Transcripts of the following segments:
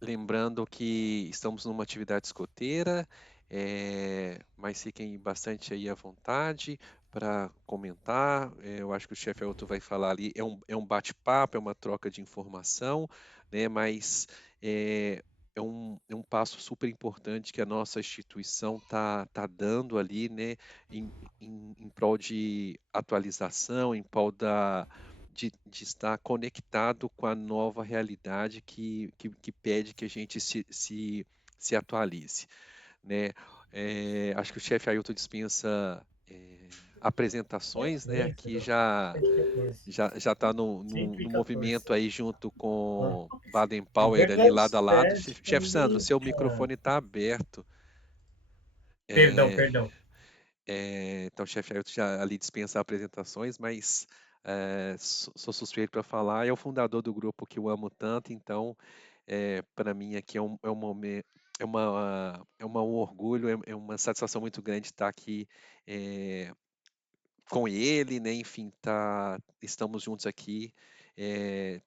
lembrando que estamos numa atividade escoteira, mas fiquem bastante aí à vontade para comentar. Eu acho que o chefe Ailton vai falar ali, é um bate-papo, é uma troca de informação, né? Mas é um passo super importante que a nossa instituição tá dando ali, né? Em prol de atualização, em prol de estar conectado com a nova realidade que pede que a gente se atualize, né? Acho que o chefe Ailton dispensa apresentações, né? Aqui já está no movimento aí junto com Baden Powell ali lado a lado. Chefe Sandro, seu microfone está aberto. Perdão, É, perdão. então, o chefe Ailton já ali dispensa apresentações, mas sou suspeito para falar. É o fundador do grupo que eu amo tanto, então, para mim aqui é um momento, um orgulho, é uma satisfação muito grande estar aqui é, com ele, né? Enfim, estamos juntos aqui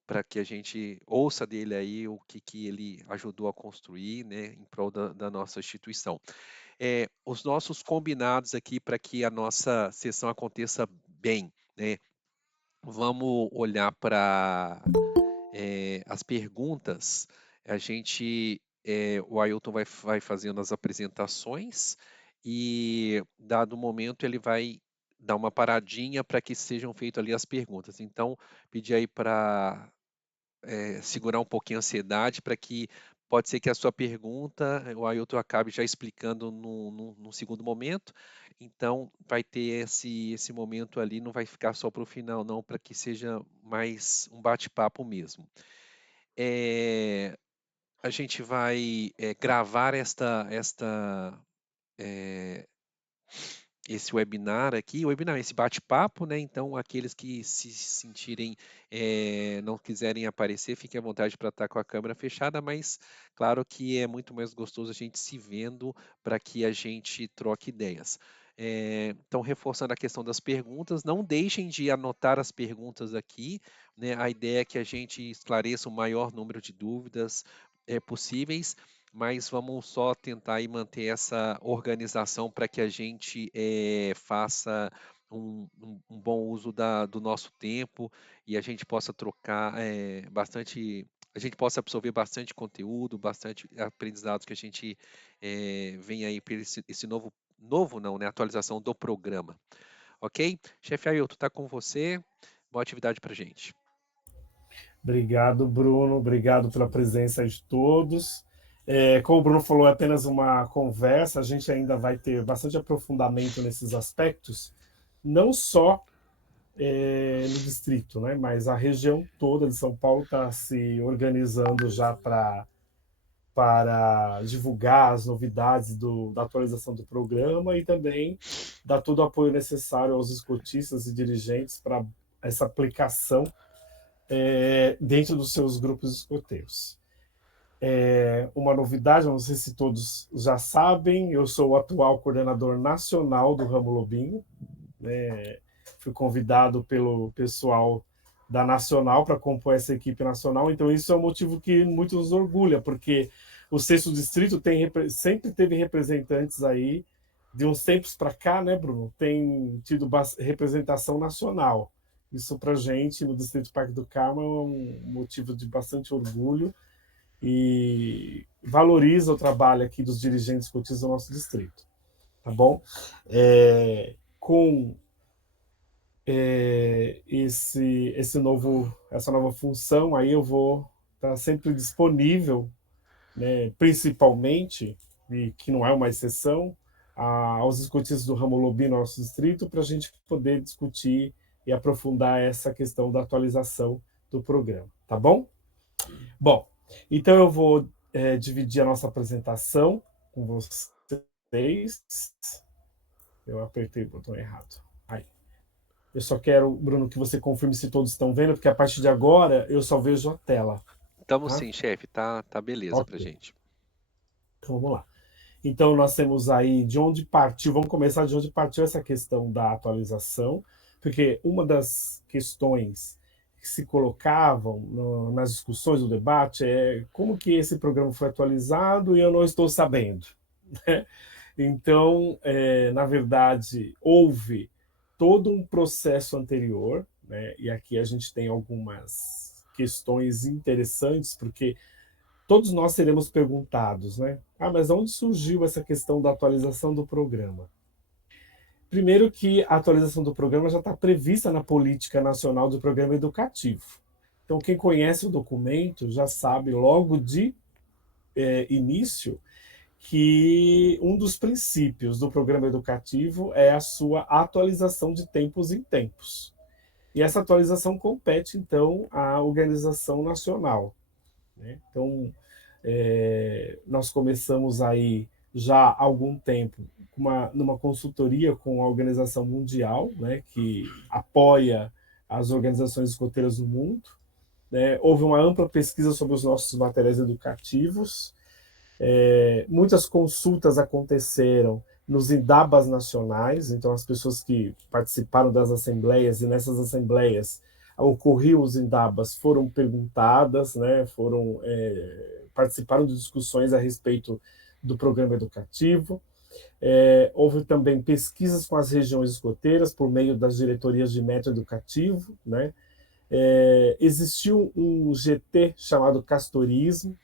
para que a gente ouça dele aí o que ele ajudou a construir, né? Em prol da nossa instituição. Os nossos combinados aqui para que a nossa sessão aconteça bem, né? Vamos olhar para as perguntas. O Ailton vai fazendo as apresentações e, dado o momento, ele vai dar uma paradinha para que sejam feitas ali as perguntas. Então, pedir aí para segurar um pouquinho a ansiedade para que pode ser que a sua pergunta o Ailton acabe já explicando num segundo momento. Então, vai ter esse momento ali, não vai ficar só para o final, não, para que seja mais um bate-papo mesmo. É, a gente vai gravar é, esse webinar aqui, esse bate-papo, né? Então, aqueles que se sentirem, não quiserem aparecer, fiquem à vontade para estar com a câmera fechada, mas claro que é muito mais gostoso a gente se vendo para que a gente troque ideias. Então, reforçando a questão das perguntas, não deixem de anotar as perguntas aqui, né? A ideia é que a gente esclareça o maior número de dúvidas possíveis, mas vamos só tentar aí manter essa organização para que a gente faça um bom uso do nosso tempo e a gente possa trocar bastante, a gente possa absorver bastante conteúdo, bastante aprendizados que a gente vem aí para esse novo não, né? Atualização do programa. Ok? Chefe Ailton, está com você. Boa atividade para a gente. Obrigado, Bruno. Obrigado pela presença de todos. Como o Bruno falou, é apenas uma conversa. A gente ainda vai ter bastante aprofundamento nesses aspectos, não só no distrito, né, mas a região toda de São Paulo está se organizando já para divulgar as novidades da atualização do programa e também dar todo o apoio necessário aos escotistas e dirigentes para essa aplicação dentro dos seus grupos escoteiros. Uma novidade, não sei se todos já sabem, eu sou o atual coordenador nacional do Ramo Lobinho, né? Fui convidado pelo pessoal da Nacional para compor essa equipe nacional, então isso é um motivo que muito nos orgulha, porque o sexto distrito sempre teve representantes aí, de uns tempos para cá, né, Bruno? Tem tido representação nacional. Isso para a gente, no Distrito Parque do Carmo, é um motivo de bastante orgulho e valoriza o trabalho aqui dos dirigentes cotistas do nosso distrito, tá bom? Com essa nova função, aí eu vou estar sempre disponível, né, principalmente, e que não é uma exceção, aos escotistas do ramo Lobi no nosso distrito, para a gente poder discutir e aprofundar essa questão da atualização do programa, tá bom? Bom, então eu vou dividir a nossa apresentação com vocês. Eu apertei o botão errado. Aí. Eu só quero, Bruno, que você confirme se todos estão vendo, porque a partir de agora eu só vejo a tela. Estamos Tá? sim, chefe. Tá beleza Ok, para a gente. então vamos lá. Então nós temos aí de onde partiu, vamos começar de onde partiu essa questão da atualização, porque uma das questões que se colocavam nas discussões do debate é como que esse programa foi atualizado e eu não estou sabendo, né? Então, na verdade, houve todo um processo anterior, né? E aqui a gente tem algumas questões interessantes, porque todos nós seremos perguntados, né? Ah, mas onde surgiu essa questão da atualização do programa? Primeiro que a atualização do programa já está prevista na Política Nacional do Programa Educativo. Então, quem conhece o documento já sabe logo de início que um dos princípios do programa educativo é a sua atualização de tempos em tempos. E essa atualização compete, então, à organização nacional, né? Então, nós começamos aí já há algum tempo numa consultoria com a Organização Mundial, né, que apoia as organizações escoteiras no mundo, né? Houve uma ampla pesquisa sobre os nossos materiais educativos, muitas consultas aconteceram nos indabas nacionais, então as pessoas que participaram das assembleias, e nessas assembleias ocorriam os indabas, foram perguntadas, né, participaram de discussões a respeito do programa educativo. Houve também pesquisas com as regiões escoteiras por meio das diretorias de método educativo, né? Existiu um GT chamado Castorismo,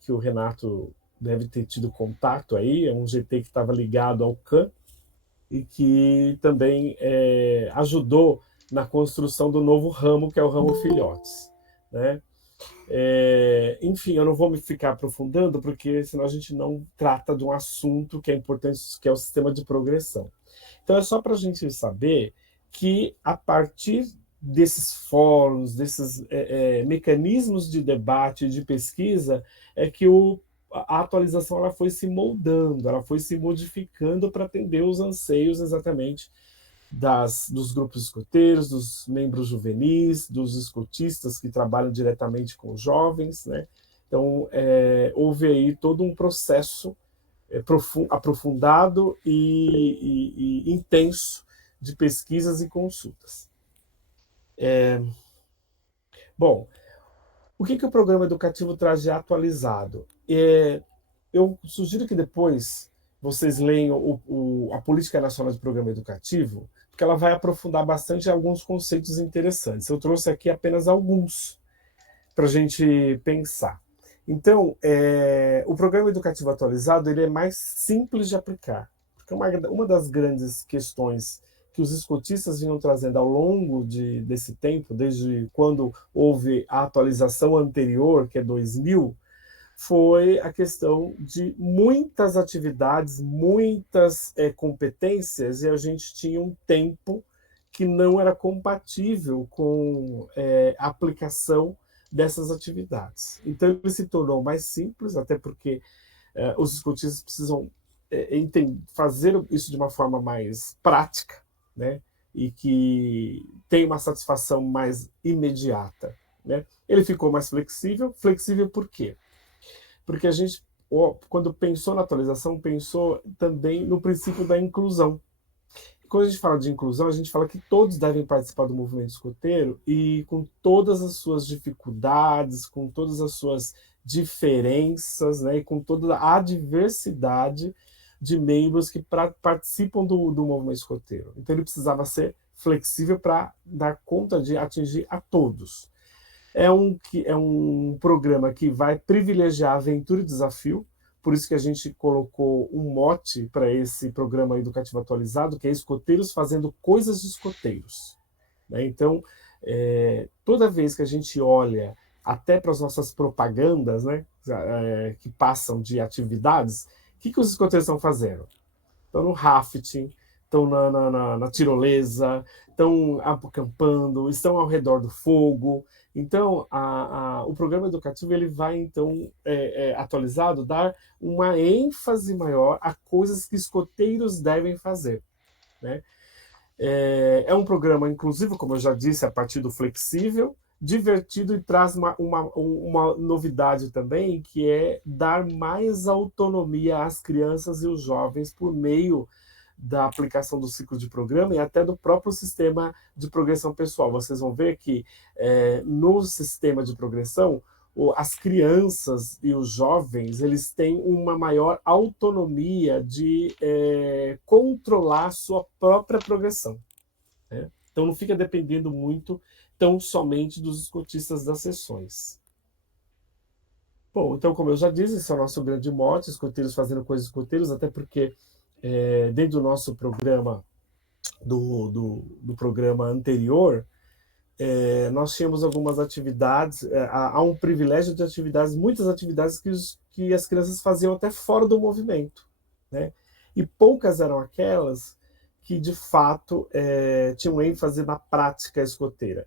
que o Renato deve ter tido contato aí, é um GT que estava ligado ao CAN e que também ajudou na construção do novo ramo, que é o ramo Filhotes, né? Enfim, eu não vou me ficar aprofundando, porque senão a gente não trata de um assunto que é importante, que é o sistema de progressão. Então, é só para a gente saber que, a partir desses fóruns, desses mecanismos de debate, de pesquisa, é que a atualização ela foi se moldando, ela foi se modificando para atender os anseios exatamente dos grupos escoteiros, dos membros juvenis, dos escotistas que trabalham diretamente com os jovens, né? Então, houve aí todo um processo aprofundado e intenso de pesquisas e consultas. Bom, o que o programa educativo traz de atualizado? Eu sugiro que depois vocês leiam a Política Nacional de Programa Educativo, porque ela vai aprofundar bastante alguns conceitos interessantes. Eu trouxe aqui apenas alguns para a gente pensar. Então, o programa educativo atualizado ele é mais simples de aplicar, porque uma das grandes questões que os escotistas vinham trazendo ao longo desse tempo, desde quando houve a atualização anterior, que é 2000, foi a questão de muitas atividades, muitas competências, e a gente tinha um tempo que não era compatível com a aplicação dessas atividades. Então, ele se tornou mais simples, até porque os escotistas precisam fazer isso de uma forma mais prática, né? E que tem uma satisfação mais imediata, né? Ele ficou mais flexível. Flexível por quê? Porque a gente, quando pensou na atualização, pensou também no princípio da inclusão. Quando a gente fala de inclusão, a gente fala que todos devem participar do movimento escoteiro e com todas as suas dificuldades, com todas as suas diferenças, né, e com toda a diversidade de membros que participam do movimento escoteiro. Então ele precisava ser flexível para dar conta de atingir a todos. É um programa que vai privilegiar aventura e desafio, por isso que a gente colocou um mote para esse programa educativo atualizado, que é Escoteiros fazendo coisas de escoteiros, né? Então, toda vez que a gente olha até para as nossas propagandas, né, que passam de atividades, o que os escoteiros estão fazendo? Estão no rafting, estão na tirolesa, estão acampando, estão ao redor do fogo. Então, o programa educativo ele vai, então, atualizado, dar uma ênfase maior a coisas que escoteiros devem fazer, né? É um programa inclusivo, como eu já disse, a partir do flexível, divertido e traz uma novidade também, que é dar mais autonomia às crianças e os jovens por meio da aplicação do ciclo de programa e até do próprio sistema de progressão pessoal. Vocês vão ver que no sistema de progressão, as crianças e os jovens eles têm uma maior autonomia de controlar a sua própria progressão, né? Então não fica dependendo muito tão somente dos escotistas das sessões. Bom, então, como eu já disse, esse é o nosso grande mote, escoteiros fazendo coisas escoteiros, até porque dentro do nosso programa, do programa anterior, nós tínhamos algumas atividades, há um privilégio de atividades, muitas atividades que as crianças faziam até fora do movimento, né? E poucas eram aquelas que, de fato, tinham ênfase na prática escoteira.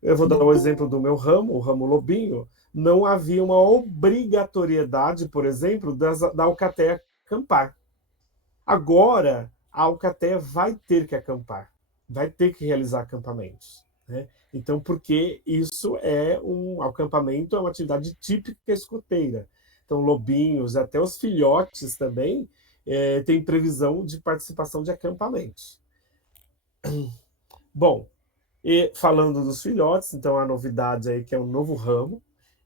Eu vou dar o exemplo do meu ramo, o ramo Lobinho. Não havia uma obrigatoriedade, por exemplo, da Alcateia acampar. Agora, a Alcateia vai ter que acampar, vai ter que realizar acampamentos, né? Então, porque isso um acampamento, é uma atividade típica escoteira. Então, lobinhos, até os filhotes também, têm previsão de participação de acampamentos. Bom, e falando dos filhotes, então a novidade aí que é um novo ramo.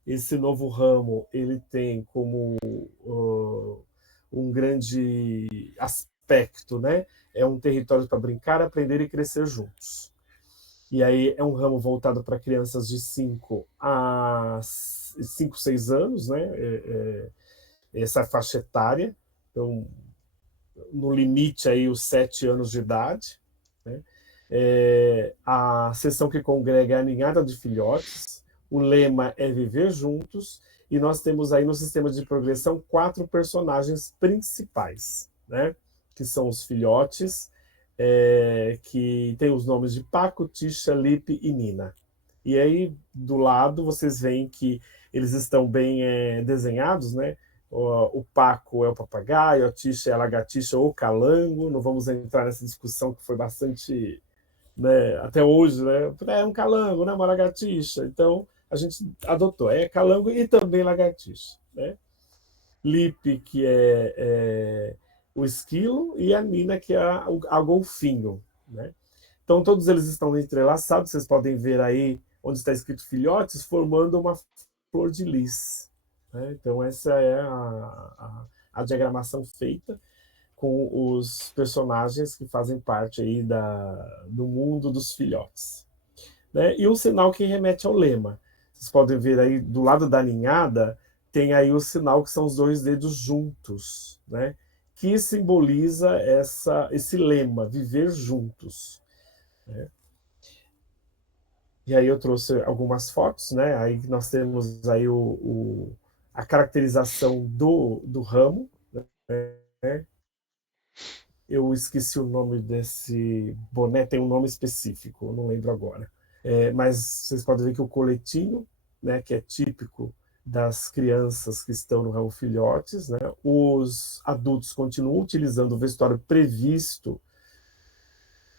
Esse novo ramo ele tem como um grande aspecto, né? É um território para brincar, aprender e crescer juntos. E aí é um ramo voltado para crianças de 5 a 6 anos, né? Essa faixa etária. Então, no limite aí os 7 anos de idade, né? A sessão que congrega é a ninhada de filhotes, o lema é viver juntos, e nós temos aí no sistema de progressão 4 personagens principais, né? Que são os filhotes, que tem os nomes de Paco, Tisha, Lipe e Nina. E aí, do lado, vocês veem que eles estão bem desenhados, né? O Paco é o papagaio, a Tisha é a lagartixa ou calango. Não vamos entrar nessa discussão que foi bastante, né, até hoje, né? É um calango, né? Uma lagartixa. Então, a gente adotou. É calango e também lagartixa, né? Lipe, que é o esquilo, e a Nina, que é a golfinho, né? Então, todos eles estão entrelaçados. Vocês podem ver aí onde está escrito filhotes, formando uma flor de lis, né? Então, essa é a diagramação feita com os personagens que fazem parte aí do mundo dos filhotes, né? E um sinal que remete ao lema. Vocês podem ver aí do lado da ninhada, tem aí o sinal que são os 2 dedos juntos, né? Que simboliza esse lema, viver juntos, né? E aí eu trouxe algumas fotos, né? Aí nós temos aí a caracterização do ramo, né? Eu esqueci o nome desse boné, tem um nome específico, não lembro agora. Mas vocês podem ver que o coletinho, né, que é típico das crianças que estão no ramo filhotes, né? Os adultos continuam utilizando o vestuário previsto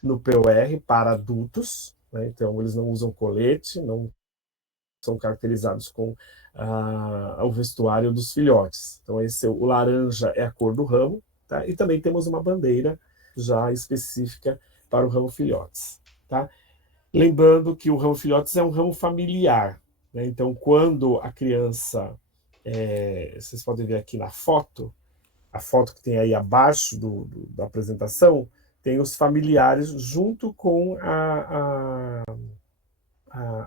no POR para adultos, né? Então eles não usam colete, não são caracterizados com o vestuário dos filhotes. Então o laranja é a cor do ramo, tá? E também temos uma bandeira já específica para o ramo filhotes, tá? Lembrando que o ramo filhotes é um ramo familiar, né? Então, quando a criança, vocês podem ver aqui na foto, a foto que tem aí abaixo da apresentação, tem os familiares junto com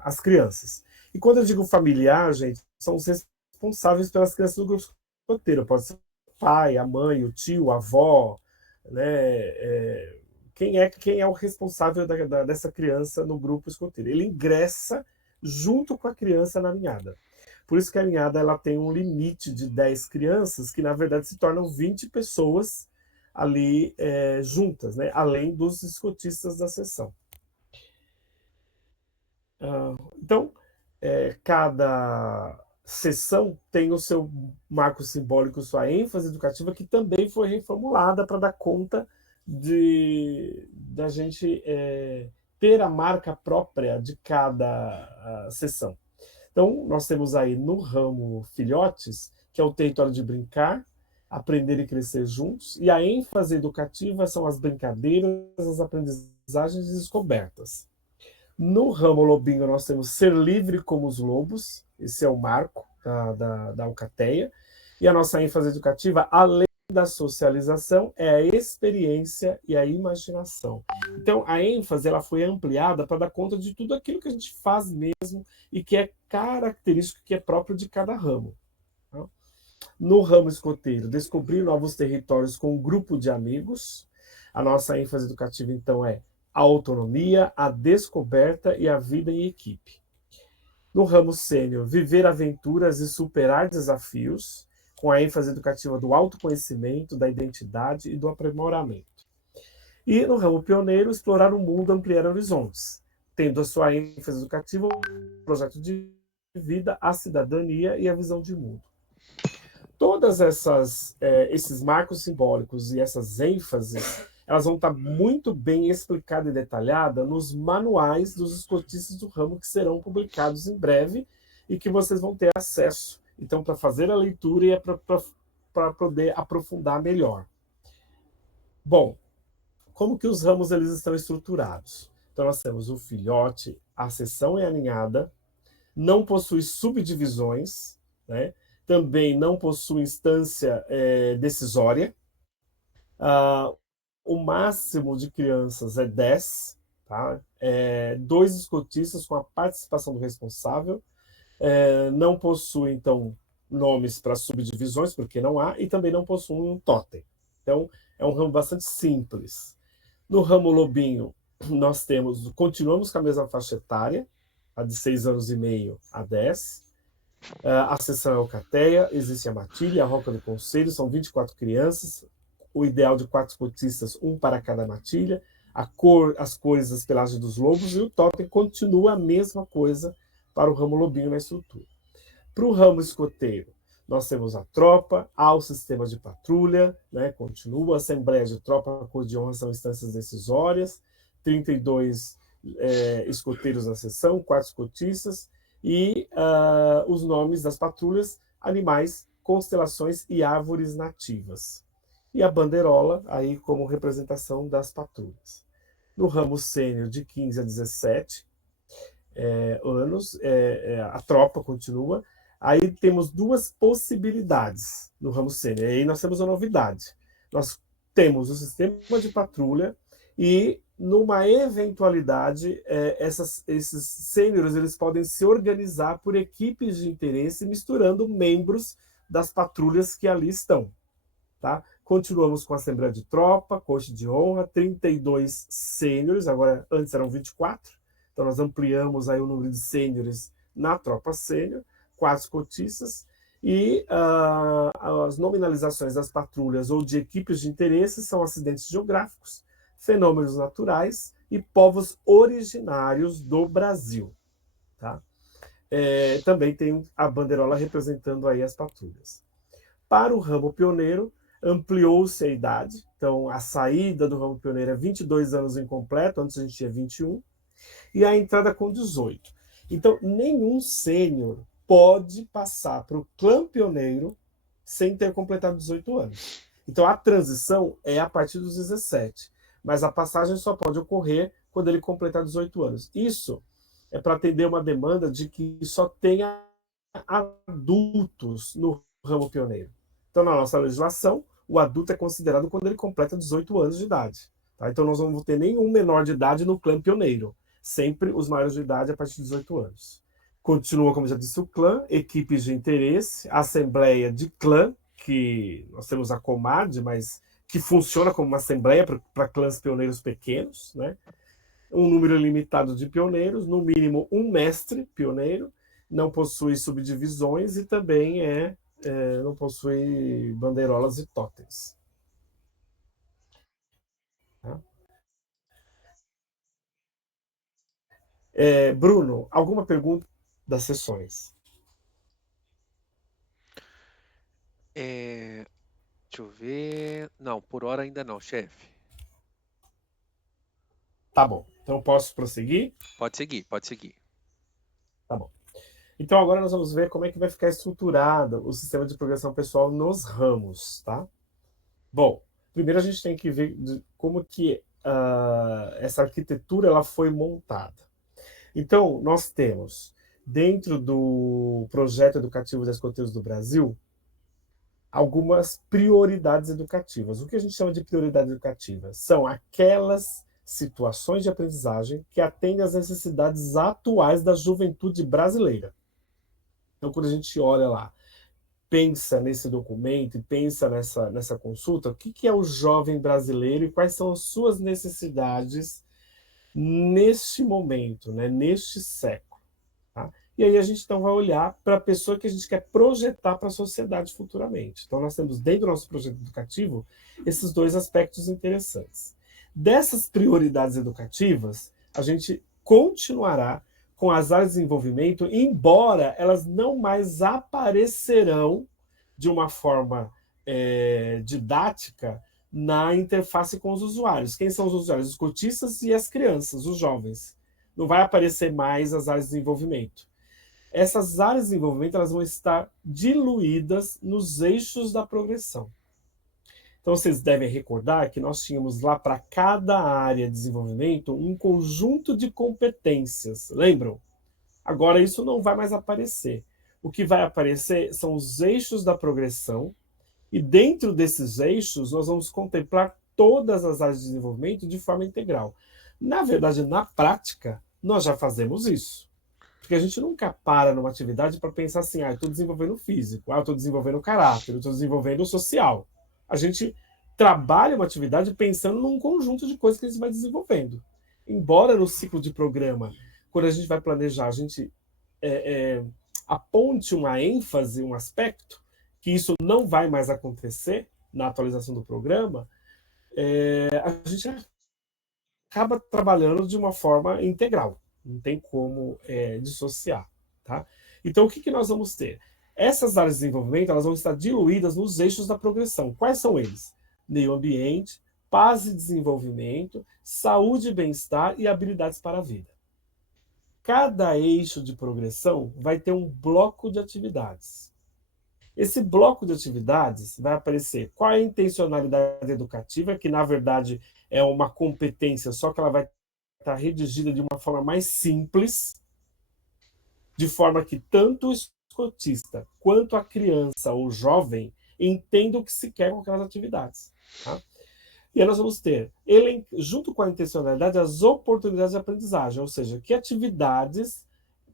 as crianças. E quando eu digo familiar, gente, são os responsáveis pelas crianças do grupo escoteiro. Pode ser o pai, a mãe, o tio, a avó, né? Quem é o responsável dessa criança no grupo escoteiro? Ele ingressa junto com a criança na ninhada. Por isso que a ninhada ela tem um limite de 10 crianças, que na verdade se tornam 20 pessoas ali juntas, né? Além dos escotistas da sessão. Então, cada sessão tem o seu marco simbólico, sua ênfase educativa, que também foi reformulada para dar conta da gente ter a marca própria de cada sessão. Então, nós temos aí no ramo filhotes, que é o território de brincar, aprender e crescer juntos, e a ênfase educativa são as brincadeiras, as aprendizagens e descobertas. No ramo lobinho, nós temos ser livre como os lobos, esse é o marco da Alcateia, e a nossa ênfase educativa, além da socialização, é a experiência e a imaginação. Então, a ênfase ela foi ampliada para dar conta de tudo aquilo que a gente faz mesmo e que é característico, que é próprio de cada ramo. Tá? No ramo escoteiro, descobrir novos territórios com um grupo de amigos. A nossa ênfase educativa, então, é a autonomia, a descoberta e a vida em equipe. No ramo sênior, viver aventuras e superar desafios, com a ênfase educativa do autoconhecimento, da identidade e do aprimoramento. E no ramo pioneiro, explorar o mundo, ampliar horizontes, tendo a sua ênfase educativa o projeto de vida, a cidadania e a visão de mundo. Todas esses marcos simbólicos e essas ênfases, elas vão estar muito bem explicadas e detalhadas nos manuais dos escotistas do ramo que serão publicados em breve e que vocês vão ter acesso, então, para fazer a leitura e para poder aprofundar melhor. Bom, como que os ramos eles estão estruturados? Então, nós temos o filhote, a seção é aninhada, não possui subdivisões, né? Também não possui instância decisória. O máximo de crianças é 10, tá? 2 escotistas com a participação do responsável. Não possui, então, nomes para subdivisões, porque não há, e também não possui um totem. Então, é um ramo bastante simples. No ramo lobinho, nós continuamos com a mesma faixa etária, a de 6 anos e meio a 10. A seção é Alcateia, existe a matilha, a roca do conselho, são 24 crianças, o ideal de 4 escotistas, um para cada matilha, as cores das pelagens dos lobos, e o totem continua a mesma coisa para o ramo lobinho na estrutura. Para o ramo escoteiro, nós temos a tropa, há o sistema de patrulha, né, continua, a assembleia de tropa, cor de honra são instâncias decisórias, 32 escoteiros na seção, 4 escotistas, e os nomes das patrulhas, animais, constelações e árvores nativas. E a bandeirola, aí como representação das patrulhas. No ramo sênior, de 15 a 17 anos, a tropa continua. Aí temos 2 possibilidades no ramo sênior. Aí nós temos a novidade. Nós temos o sistema de patrulha e, numa eventualidade, esses sêniores eles podem se organizar por equipes de interesse, misturando membros das patrulhas que ali estão. Tá? Continuamos com a Assembleia de Tropa, Corte de Honra, 32 sêniores, agora antes eram 24, então nós ampliamos aí o número de sêniores na Tropa Sênior, 4 escotistas, e as nominalizações das patrulhas ou de equipes de interesse são acidentes geográficos, fenômenos naturais e povos originários do Brasil. Tá? Também tem a bandeirola representando aí as patrulhas. Para o ramo pioneiro, ampliou-se a idade, então a saída do ramo pioneiro é 22 anos incompleto, antes a gente tinha 21, e a entrada com 18. Então, nenhum sênior pode passar para o clã pioneiro sem ter completado 18 anos. Então, a transição é a partir dos 17, mas a passagem só pode ocorrer quando ele completar 18 anos. Isso é para atender uma demanda de que só tenha adultos no ramo pioneiro. Então, na nossa legislação, o adulto é considerado quando ele completa 18 anos de idade. Tá? Então, nós não vamos ter nenhum menor de idade no clã pioneiro. Sempre os maiores de idade a partir de 18 anos. Continua, como já disse, o clã, equipes de interesse, assembleia de clã, que nós temos a Comad, mas que funciona como uma assembleia para clãs pioneiros pequenos, né? Um número limitado de pioneiros, no mínimo um mestre pioneiro, não possui subdivisões e também não possui bandeirolas e totens. Tá? Bruno, alguma pergunta das sessões? Deixa eu ver. Não, por hora ainda não, chefe. Tá bom. Então posso prosseguir? Pode seguir, pode seguir. Tá bom. Então, agora nós vamos ver como é que vai ficar estruturado o sistema de progressão pessoal nos ramos, tá? Bom, primeiro a gente tem que ver como que essa arquitetura ela foi montada. Então, nós temos, dentro do projeto educativo das Escoteiros do Brasil, algumas prioridades educativas. O que a gente chama de prioridades educativas? São aquelas situações de aprendizagem que atendem às necessidades atuais da juventude brasileira. Então, quando a gente olha lá, pensa nesse documento e pensa nessa consulta, o que é o jovem brasileiro e quais são as suas necessidades neste momento, né, neste século. Tá? E aí a gente então vai olhar para a pessoa que a gente quer projetar para a sociedade futuramente. Então nós temos dentro do nosso projeto educativo esses dois aspectos interessantes. Dessas prioridades educativas, a gente continuará com as áreas de desenvolvimento, embora elas não mais aparecerão de uma forma didática na interface com os usuários. Quem são os usuários? Os cotistas e as crianças, os jovens. Não vai aparecer mais as áreas de desenvolvimento. Essas áreas de desenvolvimento elas vão estar diluídas nos eixos da progressão. Então, vocês devem recordar que nós tínhamos lá para cada área de desenvolvimento um conjunto de competências. Lembram? Agora, isso não vai mais aparecer. O que vai aparecer são os eixos da progressão, e dentro desses eixos, nós vamos contemplar todas as áreas de desenvolvimento de forma integral. Na verdade, na prática, nós já fazemos isso. Porque a gente nunca para numa atividade para pensar assim, eu estou desenvolvendo o físico, eu estou desenvolvendo o caráter, eu estou desenvolvendo o social. A gente trabalha uma atividade pensando num conjunto de coisas que a gente vai desenvolvendo. Embora no ciclo de programa, quando a gente vai planejar, a gente aponte uma ênfase, um aspecto, que isso não vai mais acontecer na atualização do programa, a gente acaba trabalhando de uma forma integral. Não tem como dissociar. Tá? Então, o que nós vamos ter? Essas áreas de desenvolvimento elas vão estar diluídas nos eixos da progressão. Quais são eles? Meio ambiente, paz e desenvolvimento, saúde e bem-estar e habilidades para a vida. Cada eixo de progressão vai ter um bloco de atividades. Esse bloco de atividades vai aparecer qual é a intencionalidade educativa, que na verdade é uma competência, só que ela vai estar redigida de uma forma mais simples, de forma que tanto o escotista quanto a criança ou jovem entendam o que se quer com aquelas atividades. Tá? E aí nós vamos ter, junto com a intencionalidade, as oportunidades de aprendizagem, ou seja, que atividades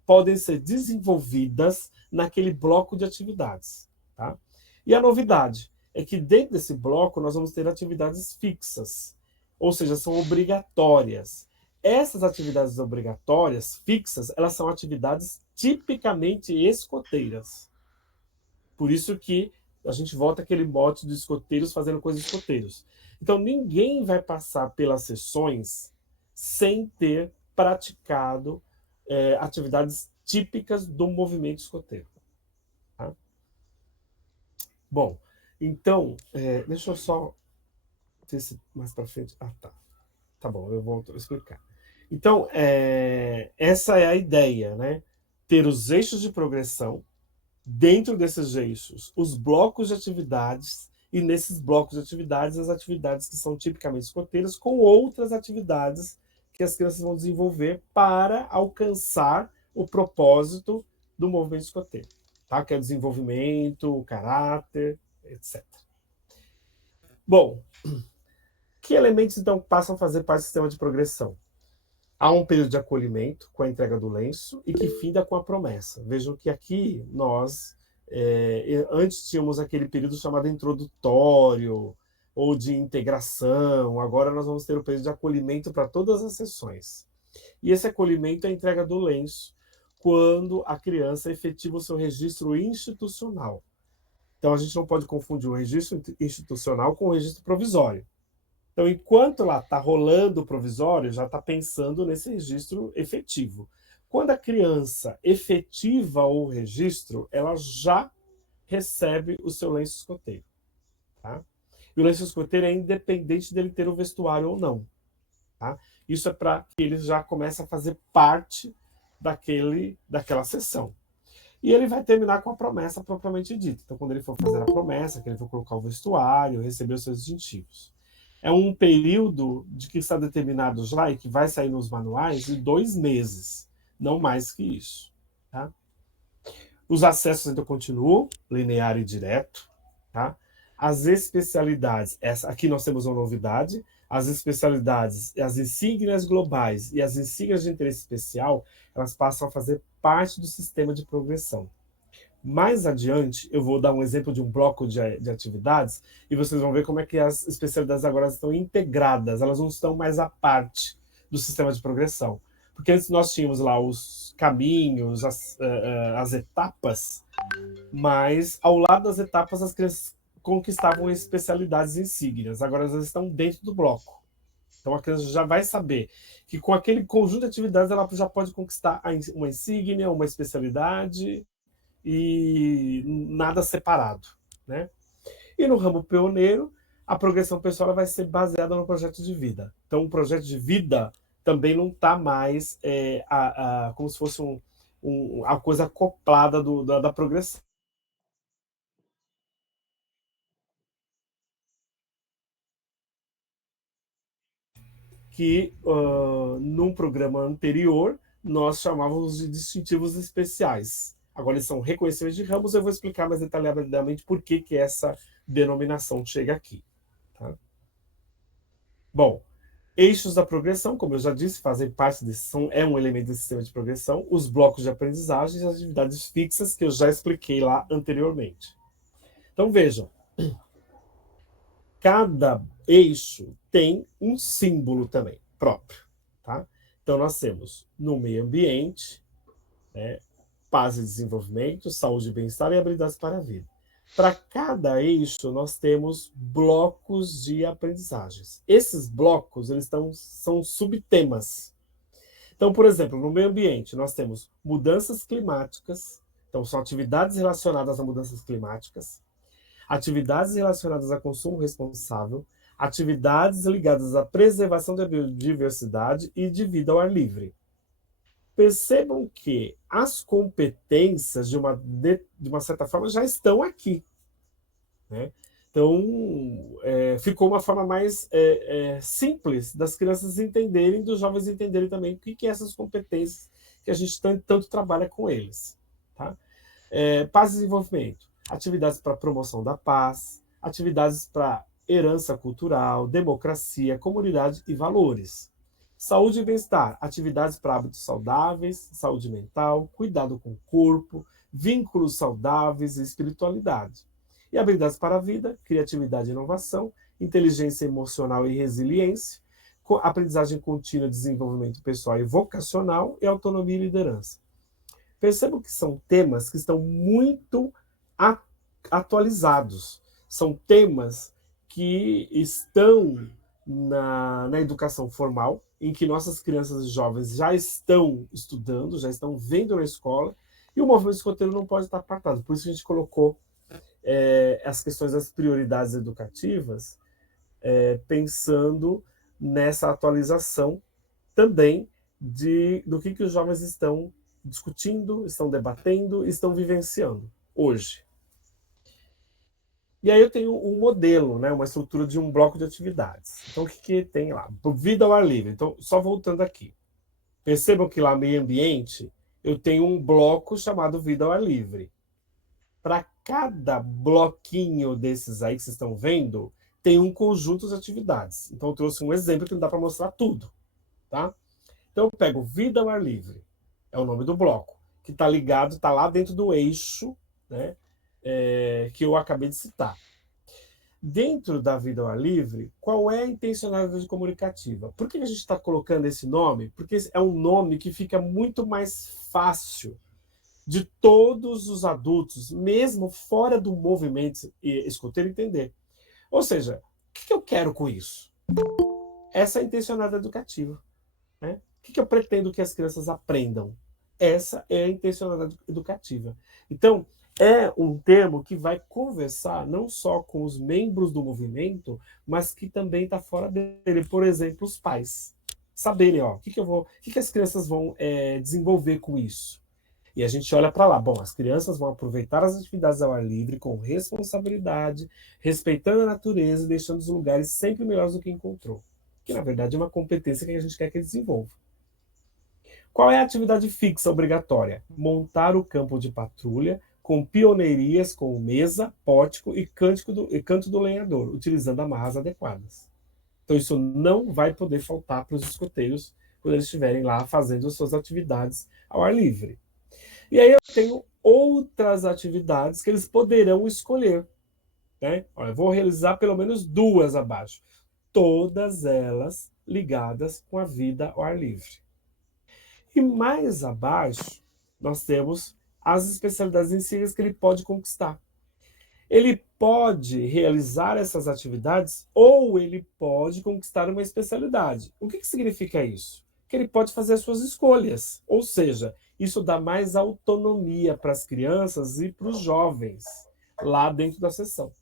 podem ser desenvolvidas naquele bloco de atividades. Tá? E a novidade é que dentro desse bloco nós vamos ter atividades fixas, ou seja, são obrigatórias. Essas atividades obrigatórias, fixas, elas são atividades tipicamente escoteiras. Por isso que a gente volta àquele mote de escoteiros fazendo coisas escoteiros. Então, ninguém vai passar pelas sessões sem ter praticado atividades típicas do movimento escoteiro. Tá? Bom, então, deixa eu só ver se mais para frente... tá. Tá bom, eu vou explicar. Então, essa é a ideia, né? Ter os eixos de progressão, dentro desses eixos, os blocos de atividades, e nesses blocos de atividades, as atividades que são tipicamente escoteiras, com outras atividades que as crianças vão desenvolver para alcançar o propósito do movimento escoteiro, tá? Que é o desenvolvimento, o caráter, etc. Bom, que elementos, então, passam a fazer parte do sistema de progressão? Há um período de acolhimento com a entrega do lenço e que finda com a promessa. Vejam que aqui nós, antes tínhamos aquele período chamado introdutório ou de integração, agora nós vamos ter o período de acolhimento para todas as sessões. E esse acolhimento é a entrega do lenço quando a criança efetiva o seu registro institucional. Então a gente não pode confundir o registro institucional com o registro provisório. Então, enquanto lá está rolando o provisório, já está pensando nesse registro efetivo. Quando a criança efetiva o registro, ela já recebe o seu lenço escoteiro. Tá? E o lenço escoteiro é independente dele ter o vestuário ou não. Tá? Isso é para que ele já comece a fazer parte daquela sessão. E ele vai terminar com a promessa propriamente dita. Então, quando ele for fazer a promessa, que ele for colocar o vestuário, receber os seus distintivos. É um período de que está determinado já e que vai sair nos manuais de 2 meses, não mais que isso. Tá? Os acessos ainda continuam, linear e direto. Tá? As especialidades, aqui nós temos uma novidade, as especialidades, as insígnias globais e as insígnias de interesse especial, elas passam a fazer parte do sistema de progressão. Mais adiante, eu vou dar um exemplo de um bloco de atividades e vocês vão ver como é que as especialidades agora estão integradas, elas não estão mais à parte do sistema de progressão. Porque antes nós tínhamos lá os caminhos, as etapas, mas ao lado das etapas as crianças conquistavam especialidades insígnias, agora elas estão dentro do bloco. Então a criança já vai saber que com aquele conjunto de atividades ela já pode conquistar uma insígnia, uma especialidade e nada separado, né? E no ramo pioneiro, a progressão pessoal vai ser baseada no projeto de vida. Então, o projeto de vida também não está mais como se fosse a coisa acoplada da progressão. Que num programa anterior nós chamávamos de distintivos especiais. Agora eles são reconhecimentos de ramos, eu vou explicar mais detalhadamente por que essa denominação chega aqui. Tá? Bom, eixos da progressão, como eu já disse, fazem parte é um elemento do sistema de progressão, os blocos de aprendizagem e as atividades fixas que eu já expliquei lá anteriormente. Então vejam, cada eixo tem um símbolo também próprio. Tá? Então nós temos no meio ambiente, né, paz e desenvolvimento, saúde e bem-estar e habilidades para a vida. Para cada eixo, nós temos blocos de aprendizagens. Esses blocos são subtemas. Então, por exemplo, no meio ambiente, nós temos mudanças climáticas, então são atividades relacionadas a mudanças climáticas, atividades relacionadas a consumo responsável, atividades ligadas à preservação da biodiversidade e de vida ao ar livre. Percebam que as competências, de uma certa forma, já estão aqui. Né? Então, ficou uma forma mais simples das crianças entenderem, dos jovens entenderem também o que é essas competências que a gente tanto trabalha com eles. Tá? Paz e desenvolvimento. Atividades para promoção da paz, atividades para herança cultural, democracia, comunidade e valores. Saúde e bem-estar, atividades para hábitos saudáveis, saúde mental, cuidado com o corpo, vínculos saudáveis e espiritualidade. E habilidades para a vida, criatividade e inovação, inteligência emocional e resiliência, aprendizagem contínua, desenvolvimento pessoal e vocacional e autonomia e liderança. Percebam que são temas que estão muito atualizados. São temas que estão na educação formal, em que nossas crianças e jovens já estão estudando, já estão vendo na escola, e o movimento escoteiro não pode estar apartado. Por isso a gente colocou as questões das prioridades educativas, pensando nessa atualização também do que os jovens estão discutindo, estão debatendo, estão vivenciando hoje. E aí eu tenho um modelo, né, uma estrutura de um bloco de atividades. Então, o que tem lá? Vida ao ar livre. Então, só voltando aqui. Percebam que lá, meio ambiente, eu tenho um bloco chamado Vida ao ar livre. Para cada bloquinho desses aí que vocês estão vendo, tem um conjunto de atividades. Então, eu trouxe um exemplo que não dá para mostrar tudo. Tá? Então, eu pego Vida ao ar livre. É o nome do bloco. Que está ligado, está lá dentro do eixo, né? Que eu acabei de citar. Dentro da vida ao ar livre, qual é a intencionalidade comunicativa? Por que a gente está colocando esse nome? Porque é um nome que fica muito mais fácil de todos os adultos, mesmo fora do movimento escoteiro, entender. Ou seja, o que eu quero com isso? Essa é a intencionalidade educativa. Né? O que eu pretendo que as crianças aprendam? Essa é a intencionalidade educativa. Então, é um termo que vai conversar não só com os membros do movimento, mas que também está fora dele. Por exemplo, os pais. Saberem, o que as crianças vão desenvolver com isso. E a gente olha para lá, bom, as crianças vão aproveitar as atividades ao ar livre com responsabilidade, respeitando a natureza e deixando os lugares sempre melhores do que encontrou. Que, na verdade, é uma competência que a gente quer que desenvolva. Qual é a atividade fixa obrigatória? Montar o campo de patrulha com pioneirias, com mesa, pórtico e canto do lenhador, utilizando amarras adequadas. Então, isso não vai poder faltar para os escoteiros quando eles estiverem lá fazendo suas atividades ao ar livre. E aí eu tenho outras atividades que eles poderão escolher. Né? Olha, eu vou realizar pelo menos 2 abaixo. Todas elas ligadas com a vida ao ar livre. E mais abaixo, nós temos as especialidades em siglas que ele pode conquistar. Ele pode realizar essas atividades ou ele pode conquistar uma especialidade. O que significa isso? Que ele pode fazer as suas escolhas. Ou seja, isso dá mais autonomia para as crianças e para os jovens lá dentro da sessão.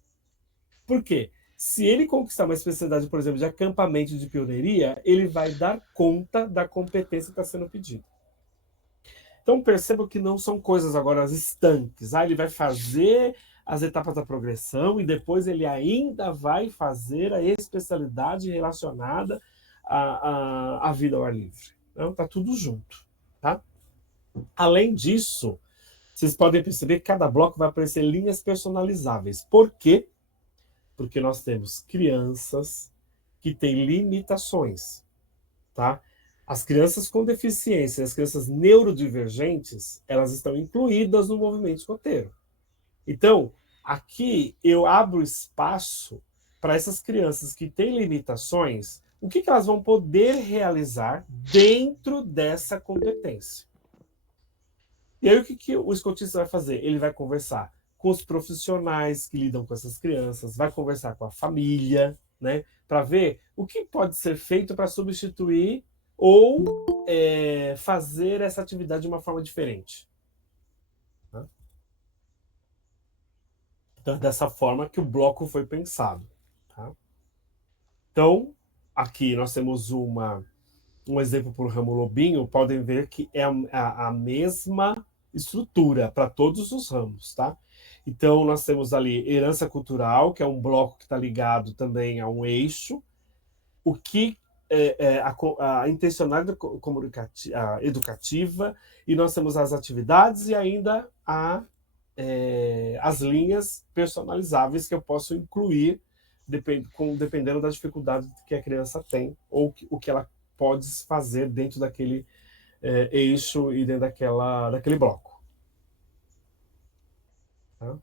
Por quê? Se ele conquistar uma especialidade, por exemplo, de acampamento de pioneiria, ele vai dar conta da competência que está sendo pedida. Então perceba que não são coisas agora estanques. Ele vai fazer as etapas da progressão e depois ele ainda vai fazer a especialidade relacionada à vida ao ar livre. Então está tudo junto. Tá? Além disso, vocês podem perceber que cada bloco vai aparecer linhas personalizáveis. Por quê? Porque nós temos crianças que têm limitações. Tá? As crianças com deficiência, as crianças neurodivergentes, elas estão incluídas no movimento escoteiro. Então, aqui eu abro espaço para essas crianças que têm limitações, o que elas vão poder realizar dentro dessa competência. E aí o que o escotista vai fazer? Ele vai conversar com os profissionais que lidam com essas crianças, vai conversar com a família, né, para ver o que pode ser feito para substituir ou fazer essa atividade de uma forma diferente. Então, é dessa forma que o bloco foi pensado. Tá? Então, aqui nós temos um exemplo para o ramo lobinho, podem ver que é a mesma estrutura para todos os ramos. Tá? Então, nós temos ali herança cultural, que é um bloco que está ligado também a um eixo, o que a intencionalidade educativa, e nós temos as atividades e ainda as linhas personalizáveis que eu posso incluir dependendo da dificuldade que a criança tem ou o que ela pode fazer dentro daquele eixo e dentro daquele bloco. Tá?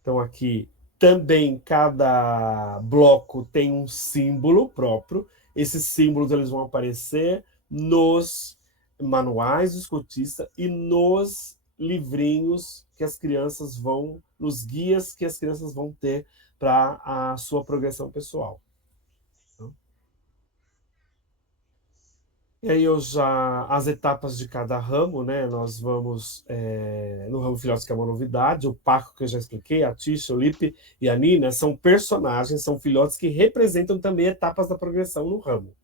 Então aqui também cada bloco tem um símbolo próprio. Esses símbolos eles vão aparecer nos manuais do escotista e nos livrinhos que as crianças vão, nos guias que as crianças vão ter para a sua progressão pessoal. E aí as etapas de cada ramo, né? Nós vamos no ramo filhotes, que é uma novidade, o Paco, que eu já expliquei, a Tisha, o Lipe e a Nina são personagens, são filhotes que representam também etapas da progressão no ramo.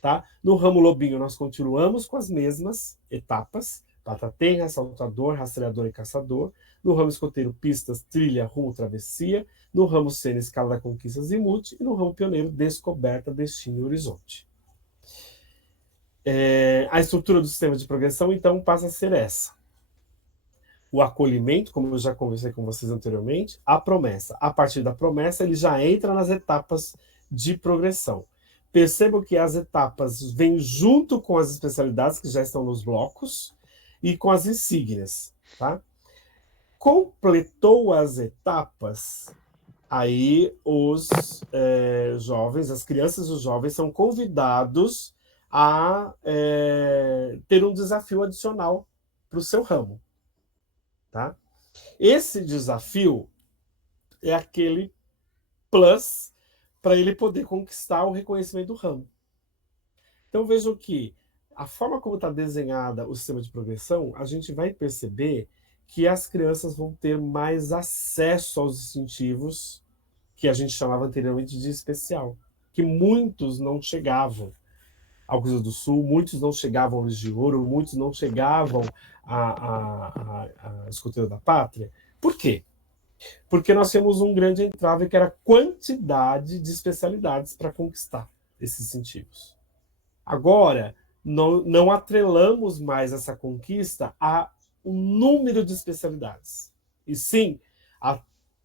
Tá? No ramo lobinho, nós continuamos com as mesmas etapas, patatenra, saltador, rastreador e caçador. No ramo escoteiro, pistas, trilha, rumo, travessia. No ramo sênior, escala da conquista, zimuth. E no ramo pioneiro, descoberta, destino e horizonte. A estrutura do sistema de progressão, então, passa a ser essa. O acolhimento, como eu já conversei com vocês anteriormente, a promessa. A partir da promessa, ele já entra nas etapas de progressão. Percebam que as etapas vêm junto com as especialidades que já estão nos blocos e com as insígnias. Tá? Completou as etapas, aí os jovens, as crianças e os jovens são convidados a ter um desafio adicional para o seu ramo. Tá? Esse desafio é aquele plus para ele poder conquistar o reconhecimento do ramo. Então vejam que a forma como está desenhada o sistema de progressão, a gente vai perceber que as crianças vão ter mais acesso aos incentivos que a gente chamava anteriormente de especial, que muitos não chegavam. ao Cruzeiro do Sul, muitos não chegavam ao Legião de Ouro, muitos não chegavam a Escoteiro da Pátria. Por quê? Porque nós temos um grande entrave, que era a quantidade de especialidades para conquistar esses incentivos. Agora, não atrelamos mais essa conquista ao número de especialidades, e sim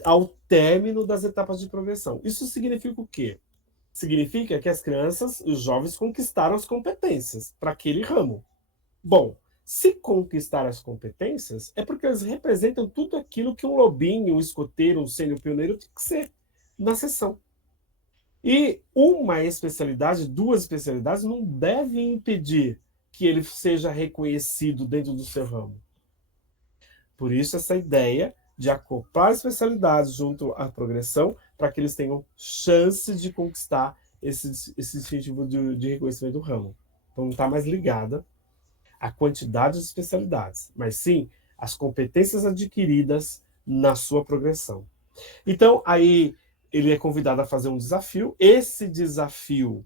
ao término das etapas de progressão. Isso significa o quê? Significa que as crianças, os jovens, conquistaram as competências para aquele ramo. Bom, se conquistar as competências, é porque eles representam tudo aquilo que um lobinho, um escoteiro, um sênior pioneiro tem que ser na sessão. E uma especialidade, 2 especialidades, não devem impedir que ele seja reconhecido dentro do seu ramo. Por isso, essa ideia de acoplar especialidades junto à progressão, para que eles tenham chance de conquistar esse incentivo de reconhecimento do ramo. Então, não está mais ligada à quantidade de especialidades, mas sim às competências adquiridas na sua progressão. Então, aí ele é convidado a fazer um desafio. Esse desafio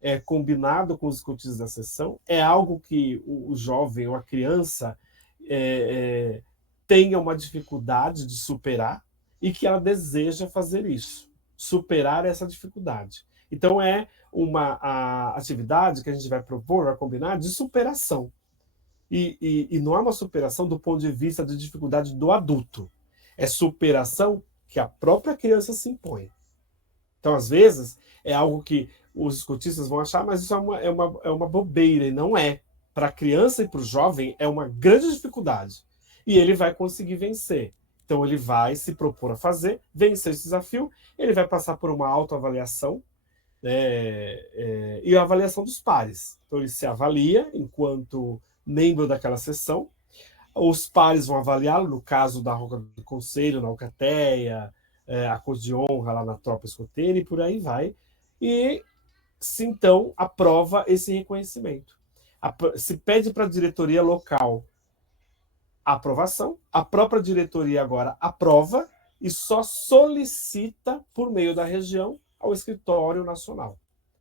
é combinado com os escotistas da sessão, é algo que o jovem ou a criança tenha uma dificuldade de superar e que ela deseja fazer isso, superar essa dificuldade. Então, é uma atividade que a gente vai propor, vai combinar, de superação. E não é uma superação do ponto de vista de dificuldade do adulto. É superação que a própria criança se impõe. Então, às vezes, é algo que os escotistas vão achar, mas isso é uma bobeira, e não é. Para a criança e para o jovem, é uma grande dificuldade. E ele vai conseguir vencer. Então, ele vai se propor a fazer, vencer esse desafio, ele vai passar por uma autoavaliação, e a avaliação dos pares. Então, ele se avalia enquanto membro daquela sessão, os pares vão avaliá-lo, no caso da Roca do Conselho, na Alcateia, a Cor de Honra lá na Tropa Escoteira, e por aí vai. E se então aprova esse reconhecimento. Se pede para a diretoria local a aprovação, a própria diretoria agora aprova e só solicita, por meio da região, ao escritório nacional.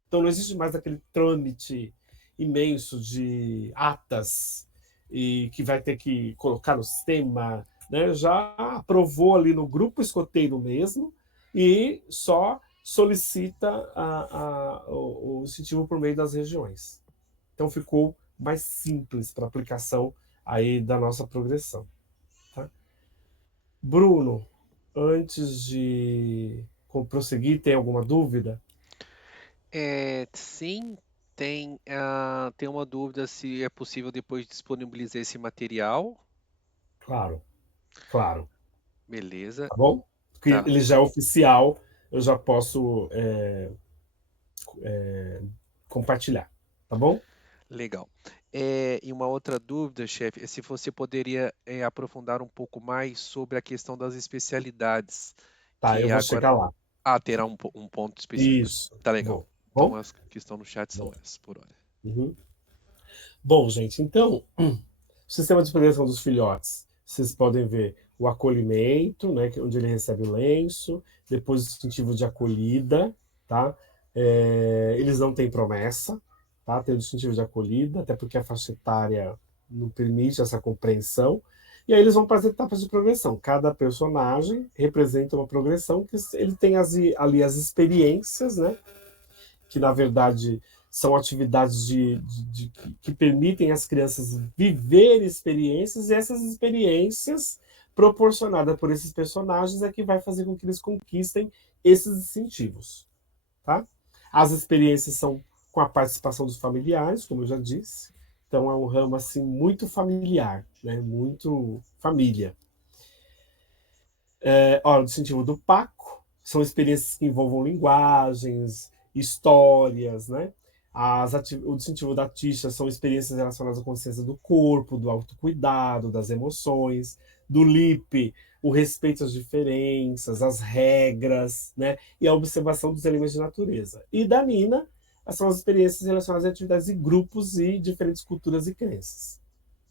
Então não existe mais aquele trâmite imenso de atas e que vai ter que colocar no sistema, né? Já aprovou ali no grupo escoteiro mesmo e só solicita o incentivo por meio das regiões. Então ficou mais simples para aplicação aí da nossa progressão. Tá? Bruno, antes de prosseguir, tem alguma dúvida? Sim, tem uma dúvida se é possível depois disponibilizar esse material. Claro, claro. Beleza, Tá bom? Porque tá, ele já é oficial, eu já posso compartilhar. Tá bom? legal. E uma outra dúvida, chefe, é se você poderia aprofundar um pouco mais sobre a questão das especialidades, Tá, eu que vou agora chegar lá. terá um ponto específico. Isso. Tá legal. Bom. Então Bom? as que estão no chat são Bom. essas por hora. Uhum. Bom, gente, então, o sistema de progressão dos filhotes, vocês podem ver o acolhimento, né, onde ele recebe o lenço, depois o distintivo de acolhida, tá? Eles não têm promessa, tá? Tem o distintivo de acolhida, até porque a faixa etária não permite essa compreensão. E aí eles vão para as etapas de progressão. Cada personagem representa uma progressão que ele tem ali as experiências, né? Que na verdade são atividades que permitem às crianças viver experiências, e essas experiências proporcionadas por esses personagens é que vai fazer com que eles conquistem esses incentivos. Tá? As experiências são com a participação dos familiares, como eu já disse, então é um ramo assim muito familiar, né? Muito família. O distintivo do Paco são experiências que envolvam linguagens, histórias, né? O distintivo da Tisha são experiências relacionadas à consciência do corpo, do autocuidado, das emoções. Do Lipe, o respeito às diferenças, às regras, né? E a observação dos elementos de natureza. E da Nina, são as experiências relacionadas a atividades de grupos e diferentes culturas e crenças.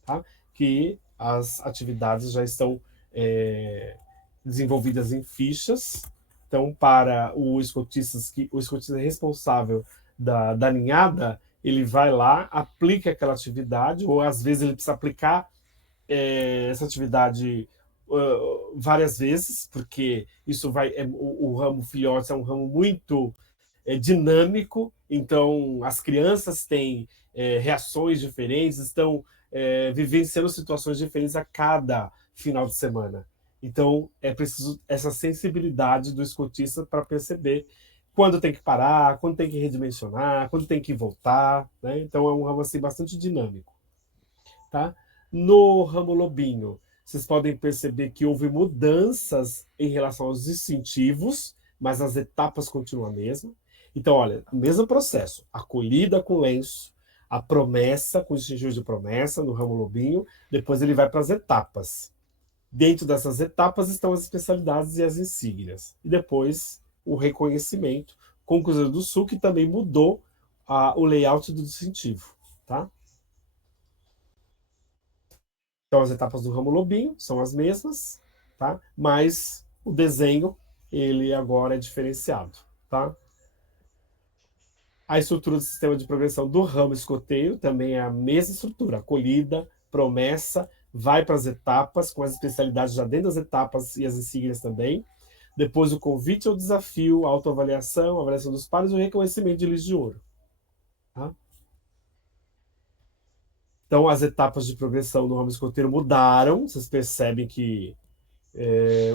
Tá? Que as atividades já estão desenvolvidas em fichas. Então, para o escotista responsável da ninhada, ele vai lá, aplica aquela atividade, ou às vezes ele precisa aplicar essa atividade várias vezes, porque isso o ramo filhotes é um ramo muito dinâmico, então as crianças têm reações diferentes, estão vivenciando situações diferentes a cada final de semana. Então é preciso essa sensibilidade do escotista para perceber quando tem que parar, quando tem que redimensionar, quando tem que voltar, né? Então é um ramo assim bastante dinâmico, tá? No ramo lobinho, vocês podem perceber que houve mudanças em relação aos distintivos, mas as etapas continuam a mesma. Então, olha, o mesmo processo: acolhida com lenço, a promessa com distintivo de promessa no ramo lobinho, depois ele vai para as etapas. Dentro dessas etapas estão as especialidades e as insígnias. E depois o reconhecimento com o Cruzeiro do Sul, que também mudou o layout do distintivo, tá? Então, as etapas do ramo lobinho são as mesmas, tá? Mas o desenho, ele agora é diferenciado, tá? A estrutura do sistema de progressão do ramo escoteiro também é a mesma estrutura: acolhida, promessa, vai para as etapas, com as especialidades já dentro das etapas e as insígnias também. Depois o convite ao desafio, a autoavaliação, a avaliação dos pares e o reconhecimento de lista de ouro. Tá? Então, as etapas de progressão no ramo escoteiro mudaram. Vocês percebem que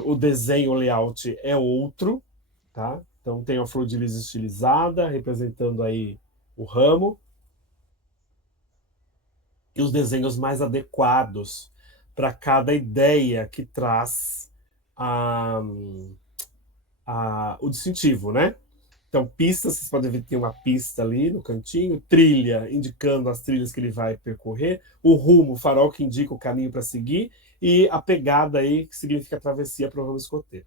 o desenho, o layout é outro, tá? Então tem a flor de lis estilizada, representando aí o ramo, e os desenhos mais adequados para cada ideia que traz o distintivo, né? Então, pistas, vocês podem ver que tem uma pista ali no cantinho, trilha, indicando as trilhas que ele vai percorrer, o rumo, o farol que indica o caminho para seguir, e a pegada aí, que significa travessia para o ramo escoteiro.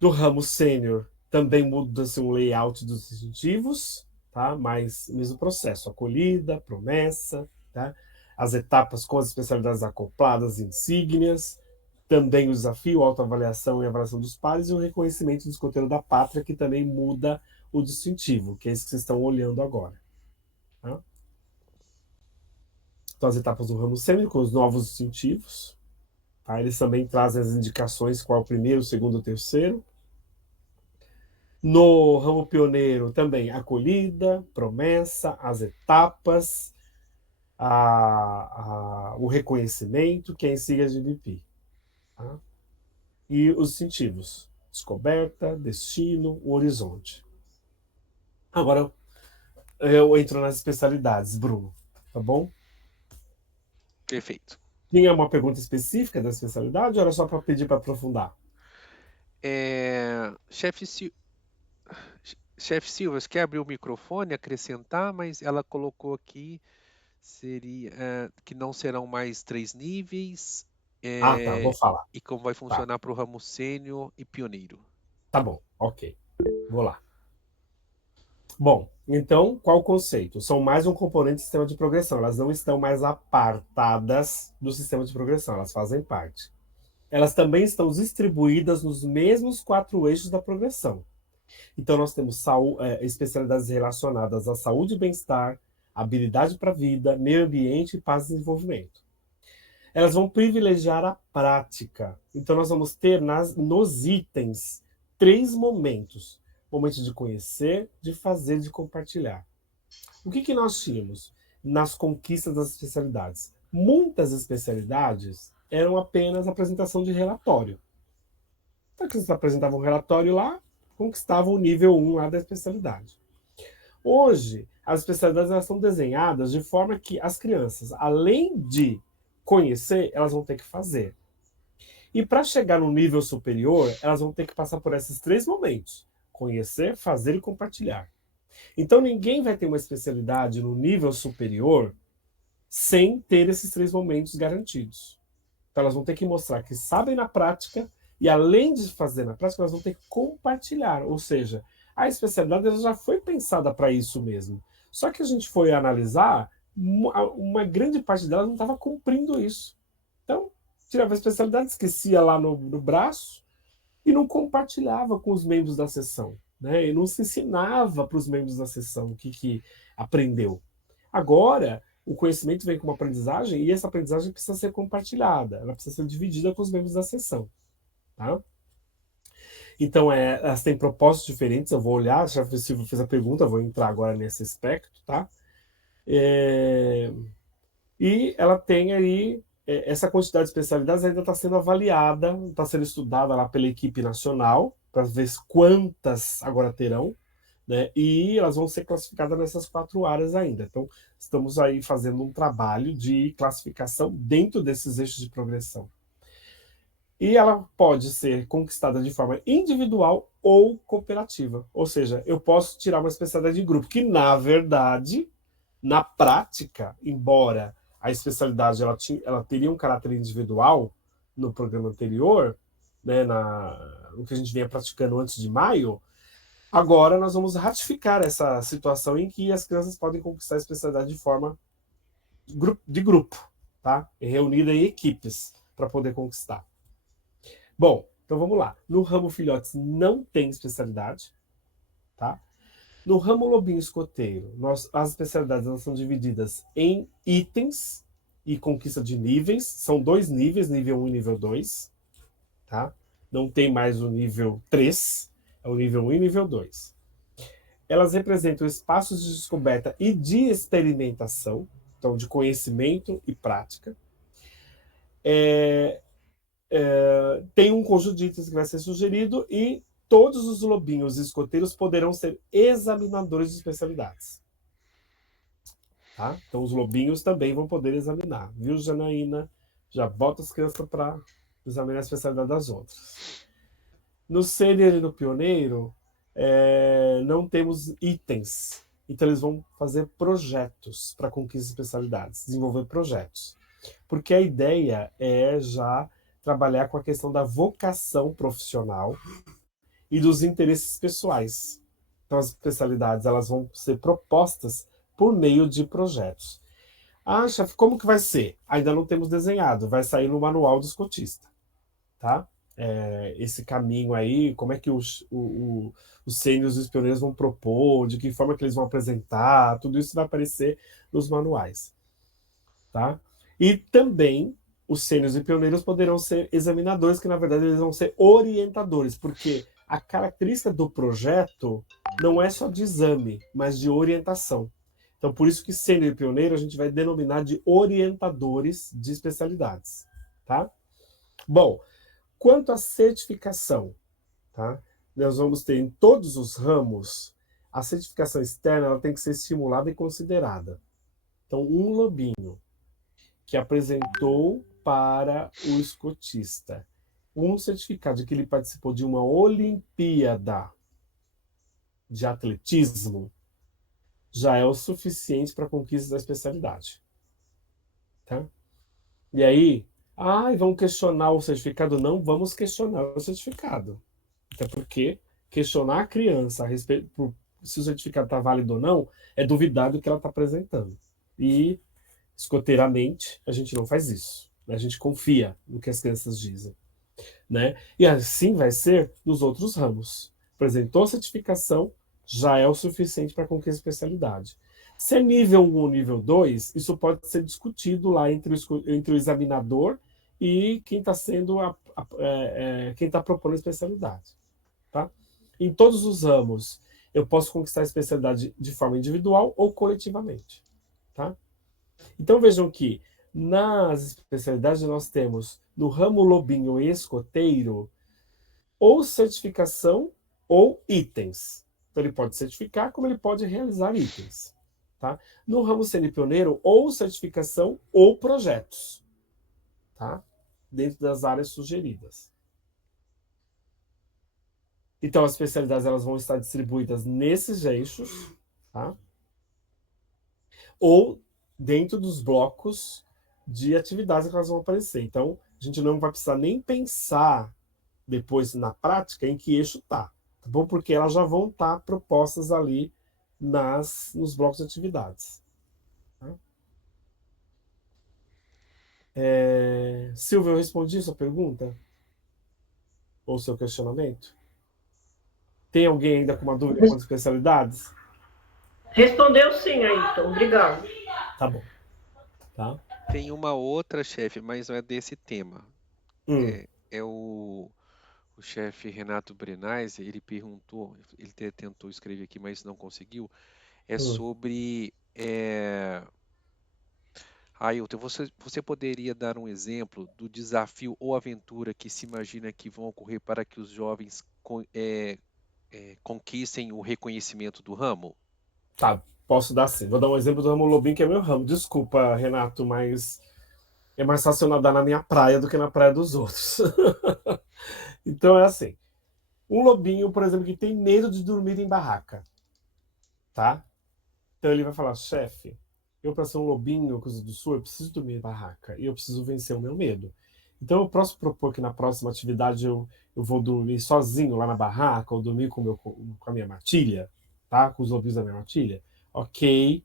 Do ramo sênior, também muda-se o layout dos distintivos, tá? Mas mesmo processo: acolhida, promessa, tá? As etapas com as especialidades acopladas, insígnias, também o desafio, a autoavaliação e avaliação dos pares, e o reconhecimento do escoteiro da pátria, que também muda o distintivo, que é esse que vocês estão olhando agora. Tá? Então, as etapas do ramo sênior com os novos distintivos. Tá? Eles também trazem as indicações qual é o primeiro, o segundo, o terceiro. No ramo pioneiro, também acolhida, promessa, as etapas, o reconhecimento, que é em siglas de BP. Tá? E os distintivos: descoberta, destino, o horizonte. Agora eu entro nas especialidades, Bruno, tá bom? Perfeito. Tinha uma pergunta específica da especialidade ou era só para pedir para aprofundar? Chefe Silva, você quer abrir o microfone, acrescentar, mas ela colocou aqui que não serão mais 3 níveis, Tá, vou falar. e como vai Tá, funcionar para o ramo sênior e pioneiro. tá bom, ok. Vou lá. Bom, então, qual o conceito? São mais um componente do sistema de progressão. Elas não estão mais apartadas do sistema de progressão, elas fazem parte. Elas também estão distribuídas nos mesmos 4 eixos da progressão. Então, nós temos especialidades relacionadas à saúde e bem-estar, habilidade para a vida, meio ambiente, paz e desenvolvimento. Elas vão privilegiar a prática. Então, nós vamos ter nos itens 3 momentos: momento de conhecer, de fazer, de compartilhar. O que nós tínhamos nas conquistas das especialidades? Muitas especialidades eram apenas apresentação de relatório. Então, que vocês apresentavam um relatório lá, conquistavam o nível 1 lá da especialidade. Hoje, as especialidades elas são desenhadas de forma que as crianças, além de conhecer, elas vão ter que fazer. E para chegar no nível superior, elas vão ter que passar por esses 3 momentos: conhecer, fazer e compartilhar. Então, ninguém vai ter uma especialidade no nível superior sem ter esses 3 momentos garantidos. Então, elas vão ter que mostrar que sabem na prática, e além de fazer na prática, elas vão ter que compartilhar. Ou seja, a especialidade ela já foi pensada para isso mesmo. Só que a gente foi analisar, uma grande parte delas não estava cumprindo isso. Então, tirava a especialidade, esquecia lá no braço e não compartilhava com os membros da sessão. né? E não se ensinava para os membros da sessão o que aprendeu. Agora, o conhecimento vem com uma aprendizagem e essa aprendizagem precisa ser compartilhada, ela precisa ser dividida com os membros da sessão. Tá? Então, elas têm propósitos diferentes, eu vou olhar, já que o Silvio fez a pergunta, eu vou entrar agora nesse aspecto, tá? E ela tem aí, essa quantidade de especialidades ainda está sendo avaliada, está sendo estudada lá pela equipe nacional, para ver quantas agora terão, né? E elas vão ser classificadas nessas 4 áreas ainda. Então, estamos aí fazendo um trabalho de classificação dentro desses eixos de progressão. E ela pode ser conquistada de forma individual ou cooperativa. Ou seja, eu posso tirar uma especialidade de grupo, que na verdade, na prática, embora a especialidade ela teria um caráter individual no programa anterior, né, no que a gente vinha praticando antes de maio, agora nós vamos ratificar essa situação em que as crianças podem conquistar a especialidade de forma de grupo, tá? Reunida em equipes para poder conquistar. Bom, então vamos lá. No ramo filhotes não tem especialidade, tá? No ramo lobinho escoteiro, as especialidades elas são divididas em itens e conquista de níveis. São 2 níveis, nível 1 e nível 2. Tá? Não tem mais o nível 3, é o nível 1 e nível 2. Elas representam espaços de descoberta e de experimentação, então de conhecimento e prática. Tem um conjunto de itens que vai ser sugerido e todos os lobinhos e escoteiros poderão ser examinadores de especialidades. Tá? Então os lobinhos também vão poder examinar. Viu, Janaína? Já bota as crianças para examinar a especialidade das outras. No sênior e no pioneiro, não temos itens. Então eles vão fazer projetos para conquistar especialidades, desenvolver projetos. Porque a ideia é já trabalhar com a questão da vocação profissional e dos interesses pessoais. Então as especialidades elas vão ser propostas por meio de projetos. Ah, chefe, como que vai ser? Ainda não temos desenhado, vai sair no manual do escotista, tá? Esse caminho aí, como é que os sêniors e os pioneiros vão propor, de que forma que eles vão apresentar, tudo isso vai aparecer nos manuais, tá? E também os sêniors e pioneiros poderão ser examinadores, que na verdade eles vão ser orientadores, porque a característica do projeto não é só de exame, mas de orientação. Então, por isso que sênior e pioneiro a gente vai denominar de orientadores de especialidades, tá? Bom, quanto à certificação, tá? Nós vamos ter em todos os ramos, a certificação externa ela tem que ser estimulada e considerada. Então, um lobinho que apresentou para o escotista um certificado de que ele participou de uma Olimpíada de atletismo, já é o suficiente para a conquista da especialidade. Tá? E aí, vamos questionar o certificado? Não, vamos questionar o certificado. Até porque questionar a criança a respeito se o certificado está válido ou não é duvidar do que ela está apresentando. E, escoteiramente, a gente não faz isso. A gente confia no que as crianças dizem. Né? E assim vai ser nos outros ramos. Apresentou a certificação, já é o suficiente para conquistar a especialidade. Se é nível 1 ou nível 2, isso pode ser discutido lá entre o examinador e quem está sendo quem está propondo a especialidade. Tá? Em todos os ramos, eu posso conquistar a especialidade de forma individual ou coletivamente. Tá? Então vejam que nas especialidades nós temos no ramo lobinho e escoteiro ou certificação ou itens. Então ele pode certificar como ele pode realizar itens. Tá? No ramo semi-pioneiro, ou certificação ou projetos. Tá? Dentro das áreas sugeridas. Então as especialidades elas vão estar distribuídas nesses eixos, tá? Ou dentro dos blocos de atividades que elas vão aparecer. Então a gente não vai precisar nem pensar depois na prática em que eixo está, tá bom? Porque elas já vão estar propostas ali nos blocos de atividades. Tá? Silvia, eu respondi sua pergunta? Ou seu questionamento? Tem alguém ainda com uma dúvida com as especialidades? Respondeu sim, Ayrton. Obrigado. Tá bom. Tá? Tem uma outra, chefe, mas não é desse tema. É o chefe Renato Brenais, ele perguntou, ele tentou escrever aqui, mas não conseguiu, sobre... Ailton, você poderia dar um exemplo do desafio ou aventura que se imagina que vão ocorrer para que os jovens conquistem o reconhecimento do ramo? Tá, posso dar sim. Vou dar um exemplo do ramo lobinho, que é meu ramo. Desculpa, Renato, mas é mais fácil eu nadar na minha praia do que na praia dos outros. Então é assim. Um lobinho, por exemplo, que tem medo de dormir em barraca, tá? Então ele vai falar, chefe, eu para ser um lobinho, coisa do sul, eu preciso dormir em barraca e eu preciso vencer o meu medo. Então eu posso propor que na próxima atividade eu vou dormir sozinho lá na barraca ou dormir com a minha matilha, tá? Com os lobinhos da minha matilha. Ok,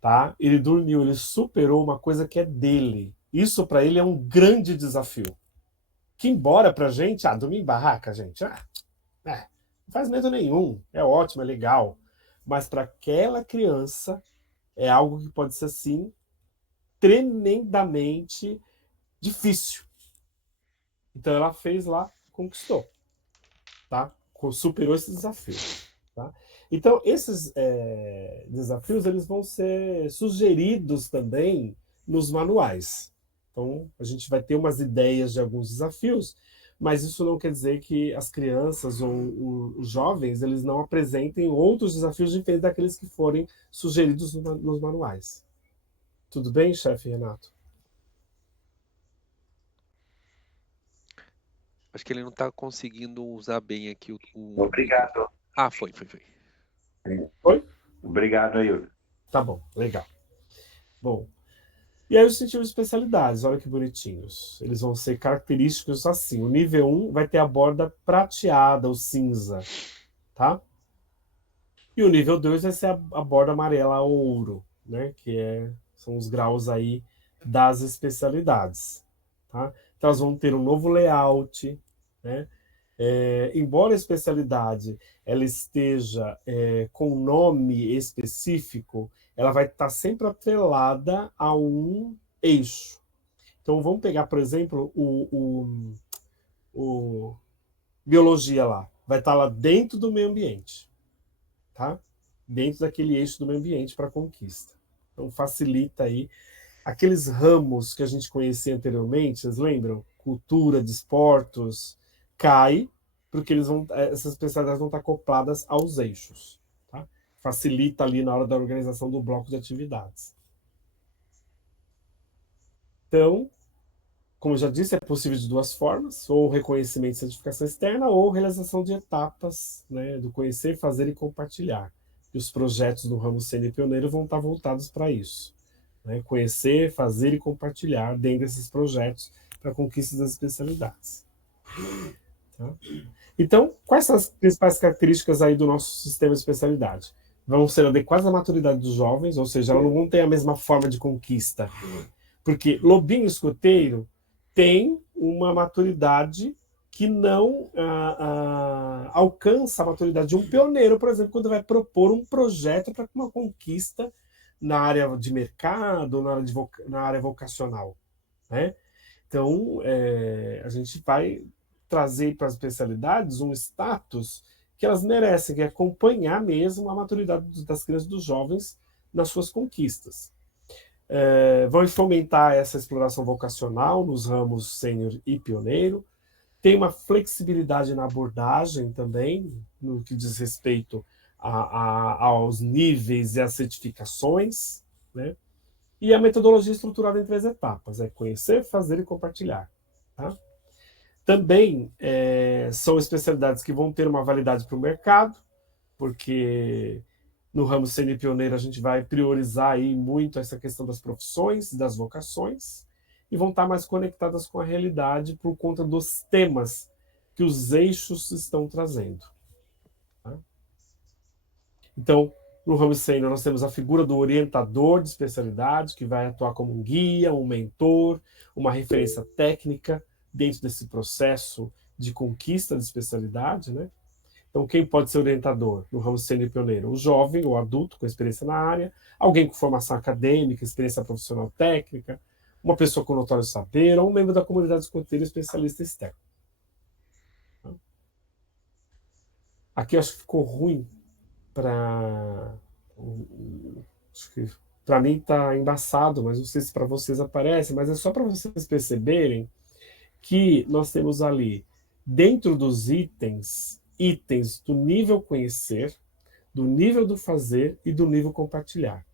tá? Ele dormiu, ele superou uma coisa que é dele. Isso para ele é um grande desafio. Que embora pra gente, dormir em barraca, gente, não faz medo nenhum, é ótimo, é legal. Mas para aquela criança é algo que pode ser, assim, tremendamente difícil. Então ela fez lá, conquistou, tá? Superou esse desafio, tá? Então esses desafios eles vão ser sugeridos também nos manuais. Então a gente vai ter umas ideias de alguns desafios, mas isso não quer dizer que as crianças ou os jovens eles não apresentem outros desafios diferentes daqueles que forem sugeridos nos manuais. Tudo bem, chefe Renato? Acho que ele não está conseguindo usar bem aqui o Obrigado. Foi. Oi? Obrigado, Ailton. Tá bom, legal. Bom, e aí os incentivos de especialidades, olha que bonitinhos. Eles vão ser característicos assim. O nível 1 vai ter a borda prateada ou cinza, tá? E o nível 2 vai ser a borda amarela ouro, né? São os graus aí das especialidades, tá? Então elas vão ter um novo layout, né? Embora a especialidade ela esteja com nome específico, ela vai estar sempre atrelada a um eixo. Então vamos pegar, por exemplo, o biologia lá. Vai estar lá dentro do meio ambiente, tá? Dentro daquele eixo do meio ambiente para a conquista. Então facilita aí. Aqueles ramos que a gente conhecia anteriormente, vocês lembram? Cultura, desportos, cai, porque essas especialidades vão estar acopladas aos eixos. Tá? Facilita ali na hora da organização do bloco de atividades. Então, como eu já disse, é possível de duas formas, ou reconhecimento e certificação externa, ou realização de etapas, né, do conhecer, fazer e compartilhar. E os projetos do ramo Sênior Pioneiro vão estar voltados para isso. Né, conhecer, fazer e compartilhar dentro desses projetos para a conquista das especialidades. Tá? Então, quais são as principais características aí do nosso sistema de especialidade? Vão ser adequadas à maturidade dos jovens, ou seja, elas não vão ter a mesma forma de conquista. Porque lobinho escoteiro tem uma maturidade que não alcança a maturidade de um pioneiro, por exemplo, quando vai propor um projeto para uma conquista na área de mercado, na área vocacional. Né? Então, a gente vai trazer para as especialidades um status que elas merecem, que é acompanhar mesmo a maturidade das crianças e dos jovens nas suas conquistas. Vão fomentar essa exploração vocacional nos ramos sênior e pioneiro. Tem uma flexibilidade na abordagem também, no que diz respeito aos níveis e às certificações, né? E a metodologia estruturada em 3 etapas, conhecer, fazer e compartilhar. Tá? Também são especialidades que vão ter uma validade para o mercado, porque no ramo sênior pioneiro a gente vai priorizar aí muito essa questão das profissões, das vocações, e vão estar mais conectadas com a realidade por conta dos temas que os eixos estão trazendo. Tá? Então, no ramo sênior nós temos a figura do orientador de especialidade, que vai atuar como um guia, um mentor, uma referência técnica dentro desse processo de conquista de especialidade, né? Então, quem pode ser orientador no ramo sênior pioneiro? O jovem ou adulto com experiência na área, alguém com formação acadêmica, experiência profissional técnica, uma pessoa com notório saber ou um membro da comunidade escoteira especialista externo. Aqui eu acho que ficou ruim para... Acho que para mim está embaçado, mas não sei se para vocês aparece, mas é só para vocês perceberem que nós temos ali, dentro dos itens do nível conhecer, do nível do fazer e do nível compartilhar.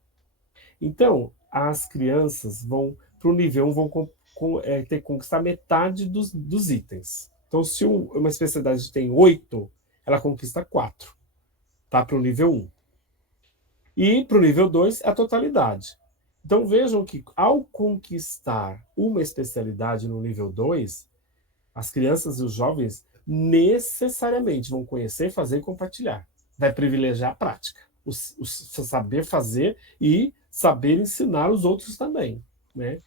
Então, as crianças vão, para o nível 1, vão ter que conquistar metade dos itens. Então, se uma especialidade tem 8, ela conquista 4, tá? Para o nível 1. E para o nível 2, a totalidade. Então, vejam que, ao conquistar uma especialidade no nível 2, as crianças e os jovens necessariamente vão conhecer, fazer e compartilhar. Vai privilegiar a prática, o saber fazer e saber ensinar os outros também, né?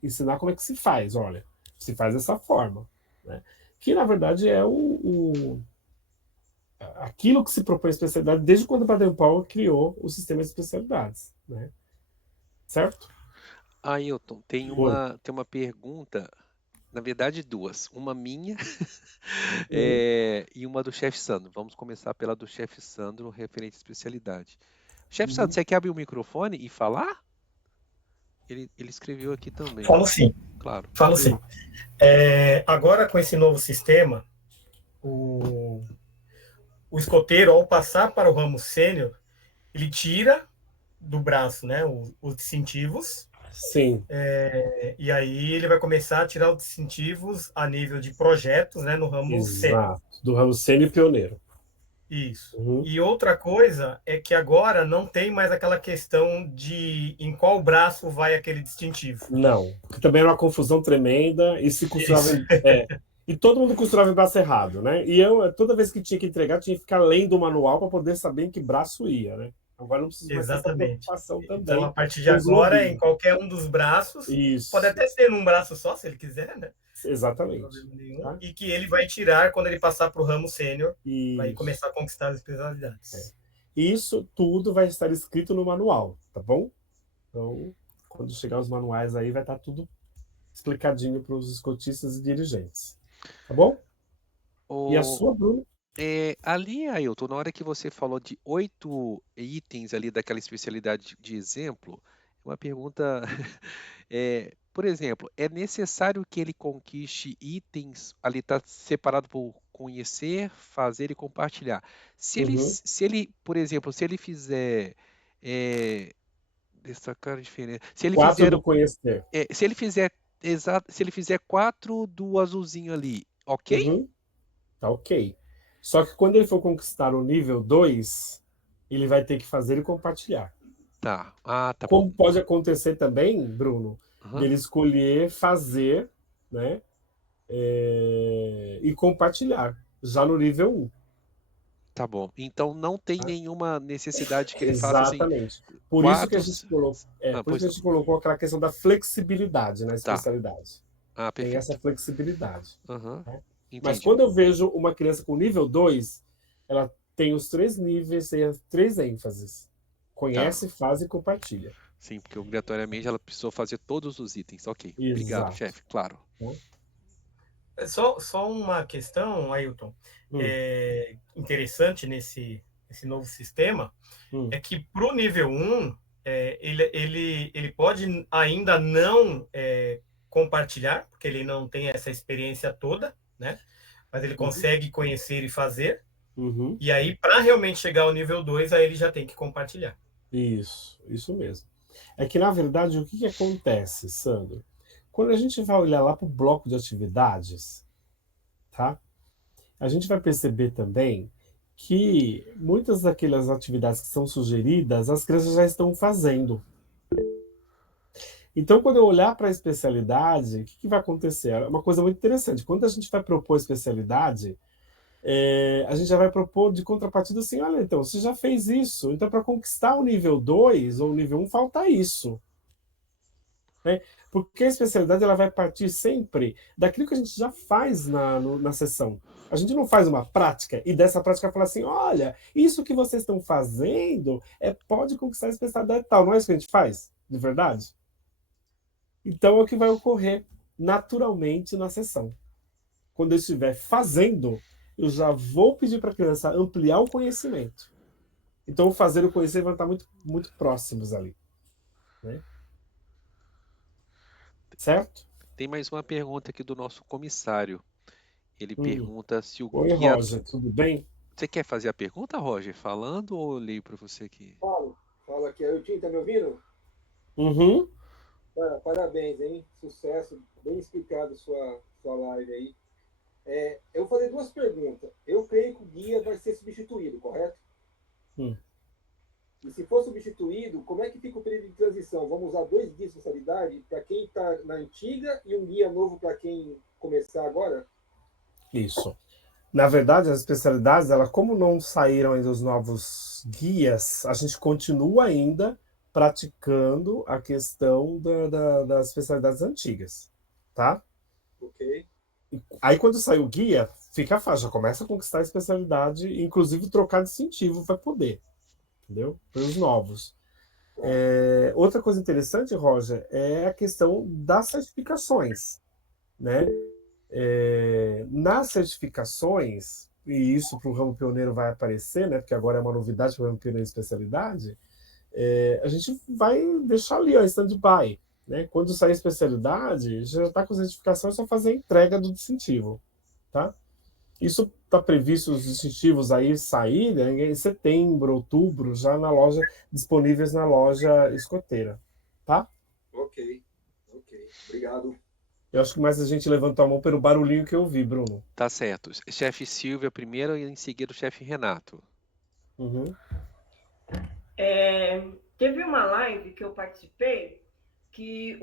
Ensinar como é que se faz, olha, se faz dessa forma, né? Que, na verdade, é aquilo que se propõe a especialidade desde quando o Baden-Powell criou o sistema de especialidades, né? Certo? Ailton, tem uma pergunta, na verdade duas, uma minha e uma do chefe Sandro. Vamos começar pela do chefe Sandro, referente à especialidade. Chefe Sandro, você quer abrir o microfone e falar? Ele escreveu aqui também. Falo sim. Claro. Falo sim. Agora, com esse novo sistema, o escoteiro, ao passar para o ramo sênior, ele tira do braço, né, os distintivos. Sim. E aí ele vai começar a tirar os distintivos a nível de projetos, né, no ramo sênior. Exato, do ramo sênior pioneiro. Isso. Uhum. E outra coisa é que agora não tem mais aquela questão de em qual braço vai aquele distintivo. Não, porque também era uma confusão tremenda e se costurava e todo mundo costurava em braço errado, né? E eu, toda vez que tinha que entregar, tinha que ficar lendo o manual para poder saber em que braço ia, né? Agora não precisa mais ter essa preocupação também. Então, a partir de agora, em qualquer um dos braços, isso. Pode até ser num braço só, se ele quiser, né? Exatamente. Tá? E que ele vai tirar quando ele passar para o ramo sênior, vai começar a conquistar as especialidades. Isso tudo vai estar escrito no manual, tá bom? Então, quando chegar os manuais aí, vai estar tudo explicadinho para os escotistas e dirigentes. Tá bom? E a sua, Bruno? Ali, Ailton, na hora que você falou de 8 itens ali daquela especialidade de exemplo, uma pergunta, por exemplo, é necessário que ele conquiste itens, ali está separado por conhecer, fazer e compartilhar. Se ele, por exemplo, se ele fizer destacar a diferença, se ele 4 fizer, do conhecer. se ele fizer 4 do azulzinho ali, ok? Tá ok. Só que quando ele for conquistar o nível 2, ele vai ter que fazer e compartilhar. Tá. Tá Como bom. pode acontecer também, Bruno, dele escolher fazer, né, e compartilhar, já no nível 1. Tá bom. Então não tem nenhuma necessidade que ele faça assim. Exatamente. Por isso que a gente colocou, por isso que a não. gente colocou aquela questão da flexibilidade na especialidade. Tem Perfeito. essa flexibilidade. Né? Mas quando eu vejo uma criança com nível 2, ela tem os 3 níveis e as 3 ênfases. Conhece, faz e compartilha. Sim, porque obrigatoriamente ela precisou fazer todos os itens. Ok. Exato. Obrigado, chefe. Claro. Só uma questão, Ailton, interessante nesse novo sistema, é que para o nível 1, ele pode ainda não compartilhar, porque ele não tem essa experiência toda, né? Mas ele consegue conhecer e fazer. E aí, para realmente chegar ao nível 2, aí ele já tem que compartilhar. Isso mesmo. É que, na verdade, o que acontece, Sandro? Quando a gente vai olhar lá para o bloco de atividades, tá? A gente vai perceber também que muitas daquelas atividades que são sugeridas, as crianças já estão fazendo. Então, quando eu olhar para a especialidade, o que vai acontecer? É uma coisa muito interessante. Quando a gente vai propor especialidade, a gente já vai propor de contrapartida assim, olha, então, você já fez isso, então para conquistar o nível 2 ou o nível 1, falta isso. Né? Porque a especialidade ela vai partir sempre daquilo que a gente já faz na sessão. A gente não faz uma prática e dessa prática fala assim, olha, isso que vocês estão fazendo pode conquistar a especialidade tal. Não é isso que a gente faz, de verdade? Então é o que vai ocorrer naturalmente na sessão. Quando eu estiver fazendo, eu já vou pedir para a criança ampliar o conhecimento. Então o fazer e o conhecer vão estar muito, muito próximos ali. Né? Certo? Tem mais uma pergunta aqui do nosso comissário. Ele pergunta se o Oi, guia... Roger, tudo bem? Você quer fazer a pergunta, Roger, falando ou eu leio para você aqui? Fala aqui. O Tim, tá me ouvindo? Uhum. Cara, parabéns, hein? Sucesso. Bem explicado sua live aí. Eu vou fazer duas perguntas. Eu creio que o guia vai ser substituído, correto? E se for substituído, como é que fica o período de transição? Vamos usar 2 guias de especialidade para quem está na antiga e um guia novo para quem começar agora? Isso. Na verdade, as especialidades, como não saíram ainda os novos guias, a gente continua ainda praticando a questão das especialidades antigas, tá? Ok. Aí, quando sair o guia, fica fácil, já começa a conquistar a especialidade, inclusive trocar distintivo vai poder, entendeu? Pelos novos. Outra coisa interessante, Roger, é a questão das certificações, né? Nas certificações, e isso para o ramo pioneiro vai aparecer, né? Porque agora é uma novidade para o ramo pioneiro de especialidade, a gente vai deixar ali, ó, stand-by. Né? Quando sair a especialidade, já está com certificação, é só fazer a entrega do distintivo. Tá? Isso está previsto, os distintivos aí saírem em setembro, outubro, já na loja, disponíveis na loja escoteira. Tá? Ok. Obrigado. Eu acho que mais a gente levantou a mão pelo barulhinho que eu vi, Bruno. Tá certo. Chefe Silvia primeiro e em seguida o chefe Renato. Uhum. Teve uma live que eu participei que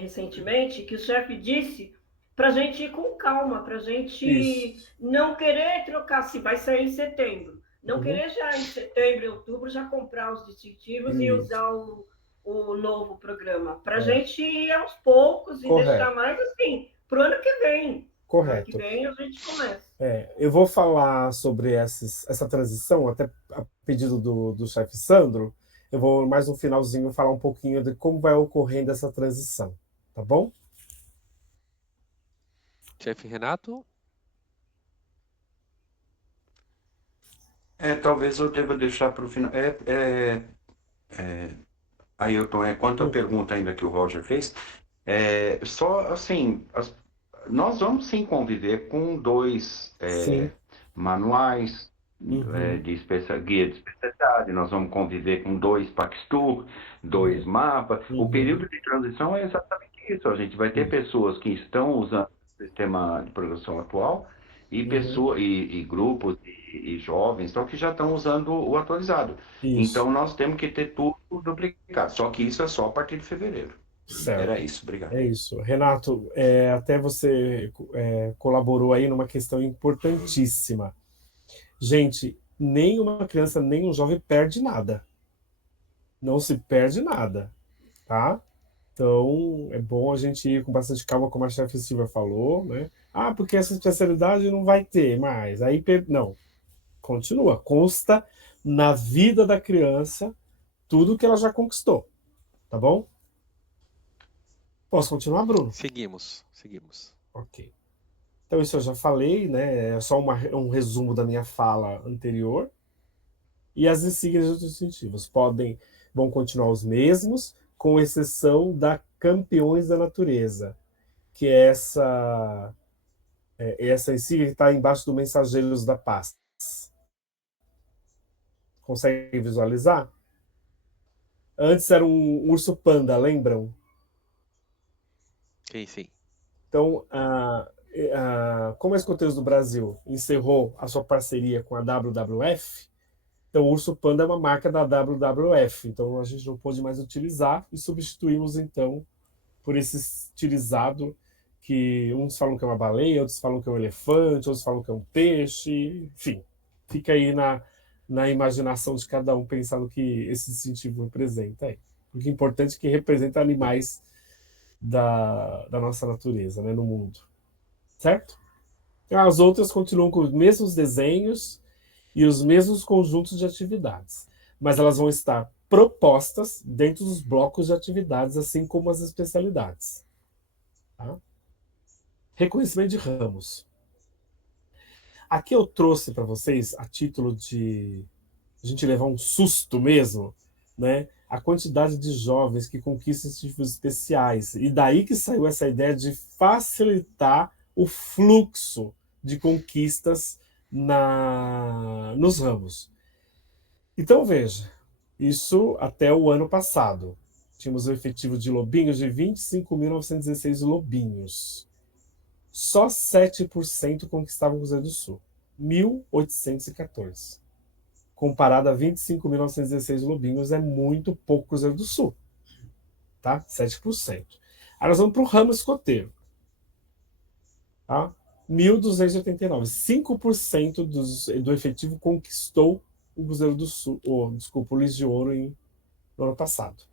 recentemente que o chefe disse para a gente ir com calma, para a gente não querer trocar, se vai sair em setembro, não querer já em setembro e outubro já comprar os distintivos e usar o novo programa, para a gente ir aos poucos e deixar mais assim, para o ano que vem. Correto. Ano que vem a gente começa. Eu vou falar sobre essa transição, até a pedido do chefe Sandro. Eu vou, mais no finalzinho, falar um pouquinho de como vai ocorrendo essa transição. Tá bom? Chefe Renato? Talvez eu deva deixar para o final. Ailton, quanto à pergunta ainda que o Roger fez, só assim, nós vamos sim conviver com 2 manuais guia de especialidade, nós vamos conviver com 2 Paxtur, 2 mapas. O período de transição é exatamente isso. A gente vai ter pessoas que estão usando o sistema de programação atual e pessoas e grupos e jovens então, que já estão usando o atualizado. Isso. Então nós temos que ter tudo duplicado. Só que isso é só a partir de fevereiro. Certo. Era isso, obrigado. É isso. Renato, até você colaborou aí numa questão importantíssima. Gente, nem uma criança, nem um jovem perde nada. Não se perde nada, tá? Então, é bom a gente ir com bastante calma, como a chefe Silvia falou, né? Porque essa especialidade não vai ter mais. Aí, não. Continua. Consta na vida da criança tudo que ela já conquistou. Tá bom? Posso continuar, Bruno? Seguimos. Ok. Então, isso eu já falei, né? É só um resumo da minha fala anterior. E as insígnias dos distintivos vão continuar os mesmos, com exceção da Campeões da Natureza, que é essa insígnia que está embaixo do Mensageiros da Paz. Consegue visualizar? Antes era um urso panda, lembram? Sim. Então, como a Escoteiros do Brasil encerrou a sua parceria com a WWF, então o urso panda é uma marca da WWF, então a gente não pôde mais utilizar e substituímos então por esse estilizado que uns falam que é uma baleia, outros falam que é um elefante, outros falam que é um peixe, enfim, fica aí na imaginação de cada um pensar no que esse distintivo representa aí. Porque é importante que representa animais da nossa natureza, né, no mundo. Certo? As outras continuam com os mesmos desenhos e os mesmos conjuntos de atividades, mas elas vão estar propostas dentro dos blocos de atividades, assim como as especialidades. Tá? Reconhecimento de ramos. Aqui eu trouxe para vocês, a título de a gente levar um susto mesmo, né? A quantidade de jovens que conquistam títulos especiais. E daí que saiu essa ideia de facilitar o fluxo de conquistas nos ramos. Então, veja, isso até o ano passado. Tínhamos o efetivo de lobinhos de 25.916 lobinhos. Só 7% conquistavam o Cruzeiro do Sul. 1.814. Comparado a 25.916 lobinhos, é muito pouco Cruzeiro do Sul. Tá? 7%. Aí nós vamos para o ramo escoteiro. Tá? 1.289. 5% do efetivo conquistou o Cruzeiro do Sul, desculpa, o Luiz de Ouro no ano passado.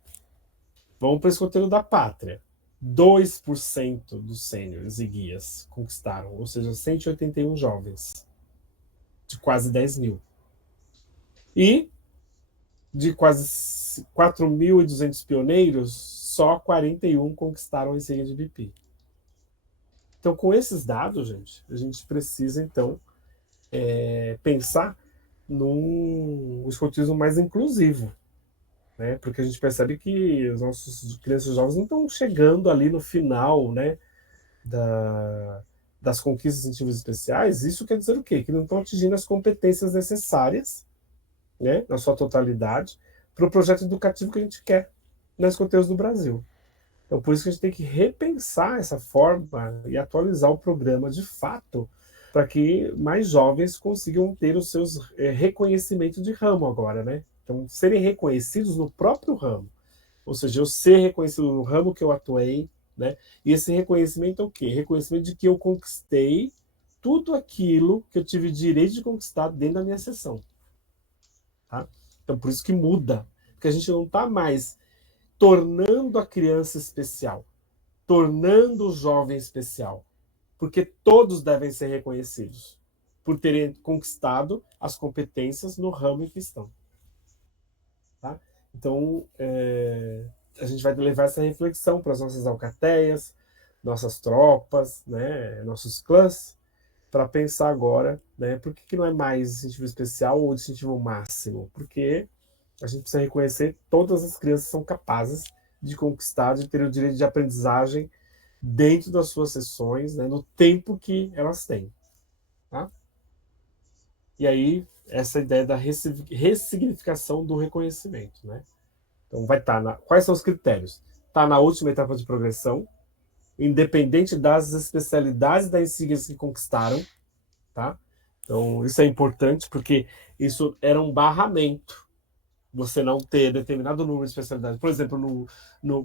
Vamos para o escoteiro da Pátria. 2% dos sêniores e guias conquistaram, ou seja, 181 jovens, de quase 10 mil. E de quase 4.200 pioneiros, só 41 conquistaram a insígnia de BP. Então, com esses dados, gente, a gente precisa, então, pensar num escotismo mais inclusivo, né? Porque a gente percebe que os nossos crianças jovens não estão chegando ali no final, né, das conquistas incentivos especiais. Isso quer dizer o quê? Que não estão atingindo as competências necessárias, né, na sua totalidade, para o projeto educativo que a gente quer nas escoteiros do Brasil. Então, por isso que a gente tem que repensar essa forma e atualizar o programa de fato, para que mais jovens consigam ter os seus reconhecimentos de ramo agora, né? Então, serem reconhecidos no próprio ramo. Ou seja, eu ser reconhecido no ramo que eu atuei, né? E esse reconhecimento é o quê? Reconhecimento de que eu conquistei tudo aquilo que eu tive direito de conquistar dentro da minha sessão. Tá? Então, por isso que muda. Porque a gente não está mais tornando a criança especial, tornando o jovem especial. Porque todos devem ser reconhecidos por terem conquistado as competências no ramo em que estão. Tá? Então, a gente vai levar essa reflexão para as nossas alcateias, nossas tropas, né, nossos clãs, para pensar agora, né, por que não é mais incentivo especial ou incentivo máximo? Porque a gente precisa reconhecer que todas as crianças são capazes de conquistar, de ter o direito de aprendizagem dentro das suas sessões, né, no tempo que elas têm. Tá? E aí, essa ideia da ressignificação do reconhecimento. Né? Então, vai estar quais são os critérios? Está na última etapa de progressão, independente das especialidades da insígnias que conquistaram. Tá? Então, isso é importante, porque isso era um barramento. Você não ter determinado número de especialidades. Por exemplo,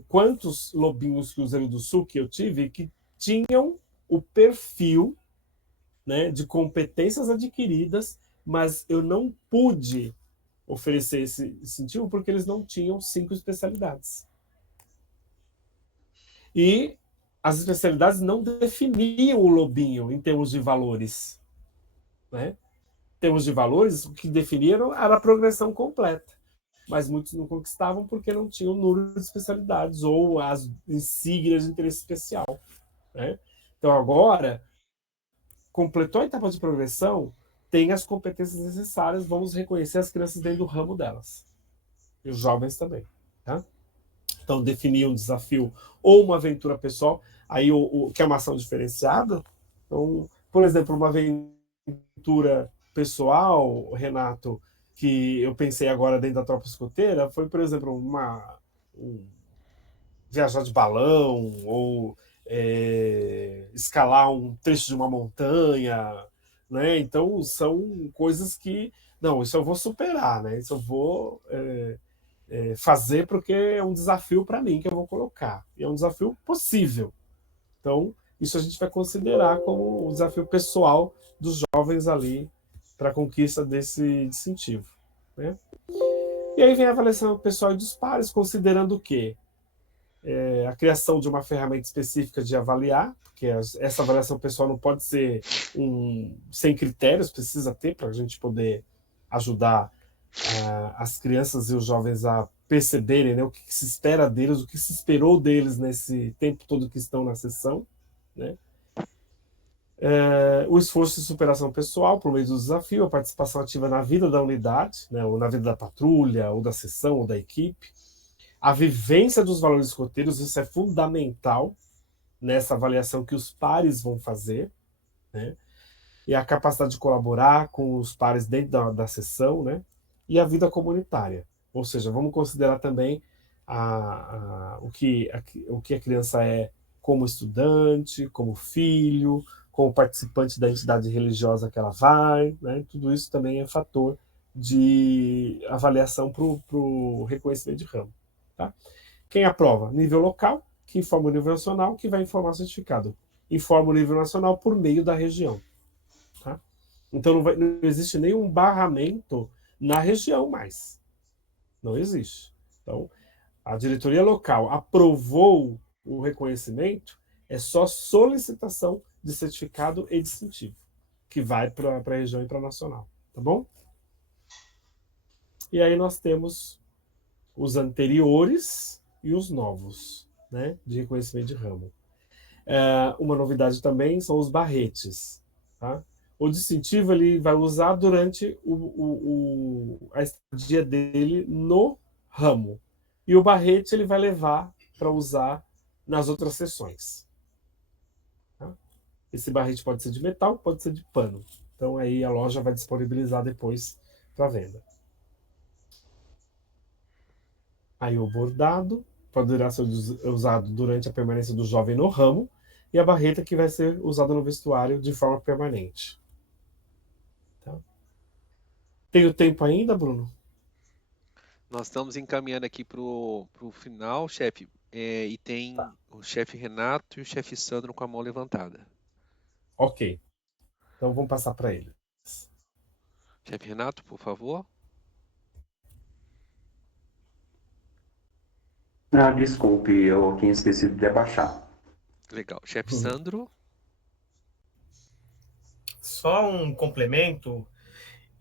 quantos lobinhos Cruzeiro do Sul que eu tive que tinham o perfil, né, de competências adquiridas, mas eu não pude oferecer esse incentivo porque eles não tinham 5 especialidades. E as especialidades não definiam o lobinho em termos de valores. Né? Em termos de valores, o que definiram era a progressão completa. Mas muitos não conquistavam porque não tinham o número de especialidades ou as insígnias de interesse especial. Né? Então, agora, completou a etapa de progressão, tem as competências necessárias, vamos reconhecer as crianças dentro do ramo delas. E os jovens também. Tá? Então, definir um desafio ou uma aventura pessoal, aí o que é uma ação diferenciada. Então, por exemplo, uma aventura pessoal, Renato, que eu pensei agora dentro da tropa escoteira, foi, por exemplo, viajar de balão ou escalar um trecho de uma montanha, né? Então, são coisas que, não, isso eu vou superar, né? Isso eu vou fazer porque é um desafio para mim que eu vou colocar. E é um desafio possível. Então, isso a gente vai considerar como um desafio pessoal dos jovens ali para a conquista desse incentivo. Né? E aí vem a avaliação pessoal e dos pares, considerando o quê? a criação de uma ferramenta específica de avaliar, porque essa avaliação pessoal não pode ser sem critérios, precisa ter para a gente poder ajudar as crianças e os jovens a perceberem, né, o que se espera deles, o que se esperou deles nesse tempo todo que estão na sessão, né? O esforço de superação pessoal por meio do desafio, a participação ativa na vida da unidade, né, ou na vida da patrulha, ou da sessão, ou da equipe, a vivência dos valores escoteiros, isso é fundamental nessa avaliação que os pares vão fazer, né? E a capacidade de colaborar com os pares dentro da sessão, né? E a vida comunitária. Ou seja, vamos considerar também o que a criança é como estudante, como filho, como participante da entidade religiosa que ela vai, né? Tudo isso também é fator de avaliação para o reconhecimento de ramo. Tá? Quem aprova? Nível local, que informa o nível nacional, que vai informar o certificado. Informa o nível nacional por meio da região. Tá? Então não existe nenhum barramento na região mais. Não existe. Então, a diretoria local aprovou o reconhecimento, é só solicitação de certificado e distintivo, que vai para a região e para a nacional. Tá bom? E aí nós temos os anteriores e os novos, né, de reconhecimento de ramo. Uma novidade também são os barretes. Tá? O distintivo ele vai usar durante a estadia dele no ramo. E o barrete ele vai levar para usar nas outras sessões. Tá? Esse barrete pode ser de metal, pode ser de pano. Então aí a loja vai disponibilizar depois para venda. Aí o bordado poderá ser usado durante a permanência do jovem no ramo e a barreta que vai ser usada no vestuário de forma permanente. Tá? Tem o tempo ainda, Bruno? Nós estamos encaminhando aqui para o final, chefe, e tem o chefe Renato e o chefe Sandro com a mão levantada. Ok. Então vamos passar para eles. Chefe Renato, por favor. Desculpe, eu tinha esquecido de abaixar. Legal. Chefe Sandro. Só um complemento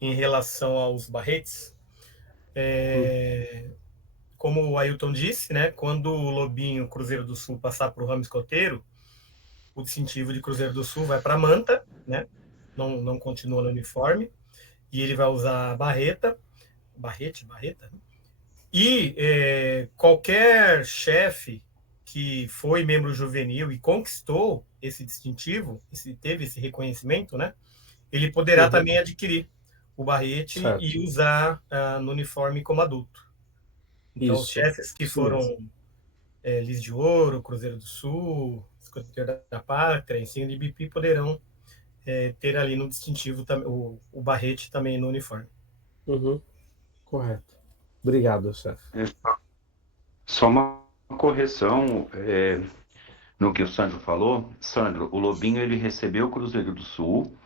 em relação aos barretes. Como o Ailton disse, né, quando o Lobinho Cruzeiro do Sul passar para o ramo escoteiro, o distintivo de Cruzeiro do Sul vai para a manta, né, não continua no uniforme, e ele vai usar a barreta, e qualquer chefe que foi membro juvenil e conquistou esse distintivo, teve esse reconhecimento, né, ele poderá também adquirir o barrete e usar no uniforme como adulto. Então, os chefes que foram Lis de Ouro, Cruzeiro do Sul, Escoteiro da Pátria, Ensino de BP, poderão ter ali no distintivo o barrete também no uniforme. Correto. Obrigado, chefe. Só uma correção no que o Sandro falou. Sandro, o Lobinho ele recebeu o Cruzeiro do Sul,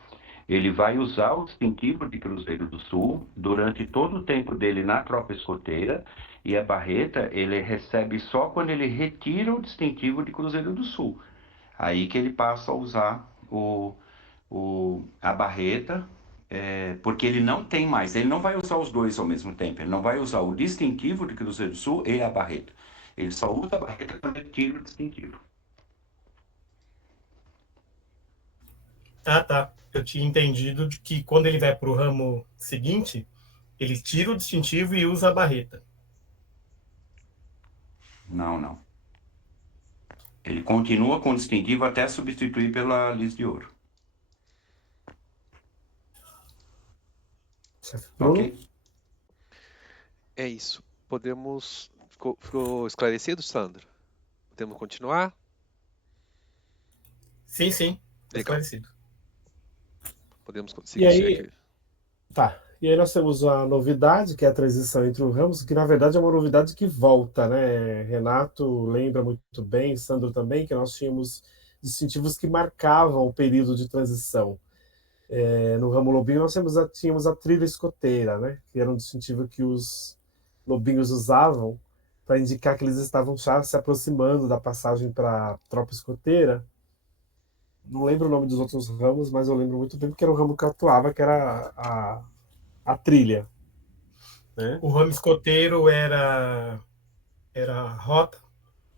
ele vai usar o distintivo de Cruzeiro do Sul durante todo o tempo dele na tropa escoteira, e a barreta ele recebe só quando ele retira o distintivo de Cruzeiro do Sul. Aí que ele passa a usar a barreta, porque ele não tem mais, ele não vai usar os dois ao mesmo tempo, ele não vai usar o distintivo de Cruzeiro do Sul e a barreta. Ele só usa a barreta quando ele tira o distintivo. Tá. Eu tinha entendido de que quando ele vai para o ramo seguinte, ele tira o distintivo e usa a barreta. Não. Ele continua com o distintivo até substituir pela Lis de Ouro. Ok? É isso. Podemos... Ficou esclarecido, Sandro? Podemos continuar? Sim. Legal. Esclarecido. Podemos seguir. E aí, E aí nós temos a novidade, que é a transição entre os ramos, que na verdade é uma novidade que volta, né? Renato lembra muito bem, Sandro também, que nós tínhamos distintivos que marcavam o período de transição. No ramo Lobinho nós tínhamos a trilha escoteira, né? Que era um distintivo que os lobinhos usavam para indicar que eles estavam já se aproximando da passagem para a tropa escoteira. Não lembro o nome dos outros ramos, mas eu lembro muito bem porque era o ramo que eu atuava, que era a trilha. Né? O ramo escoteiro era a rota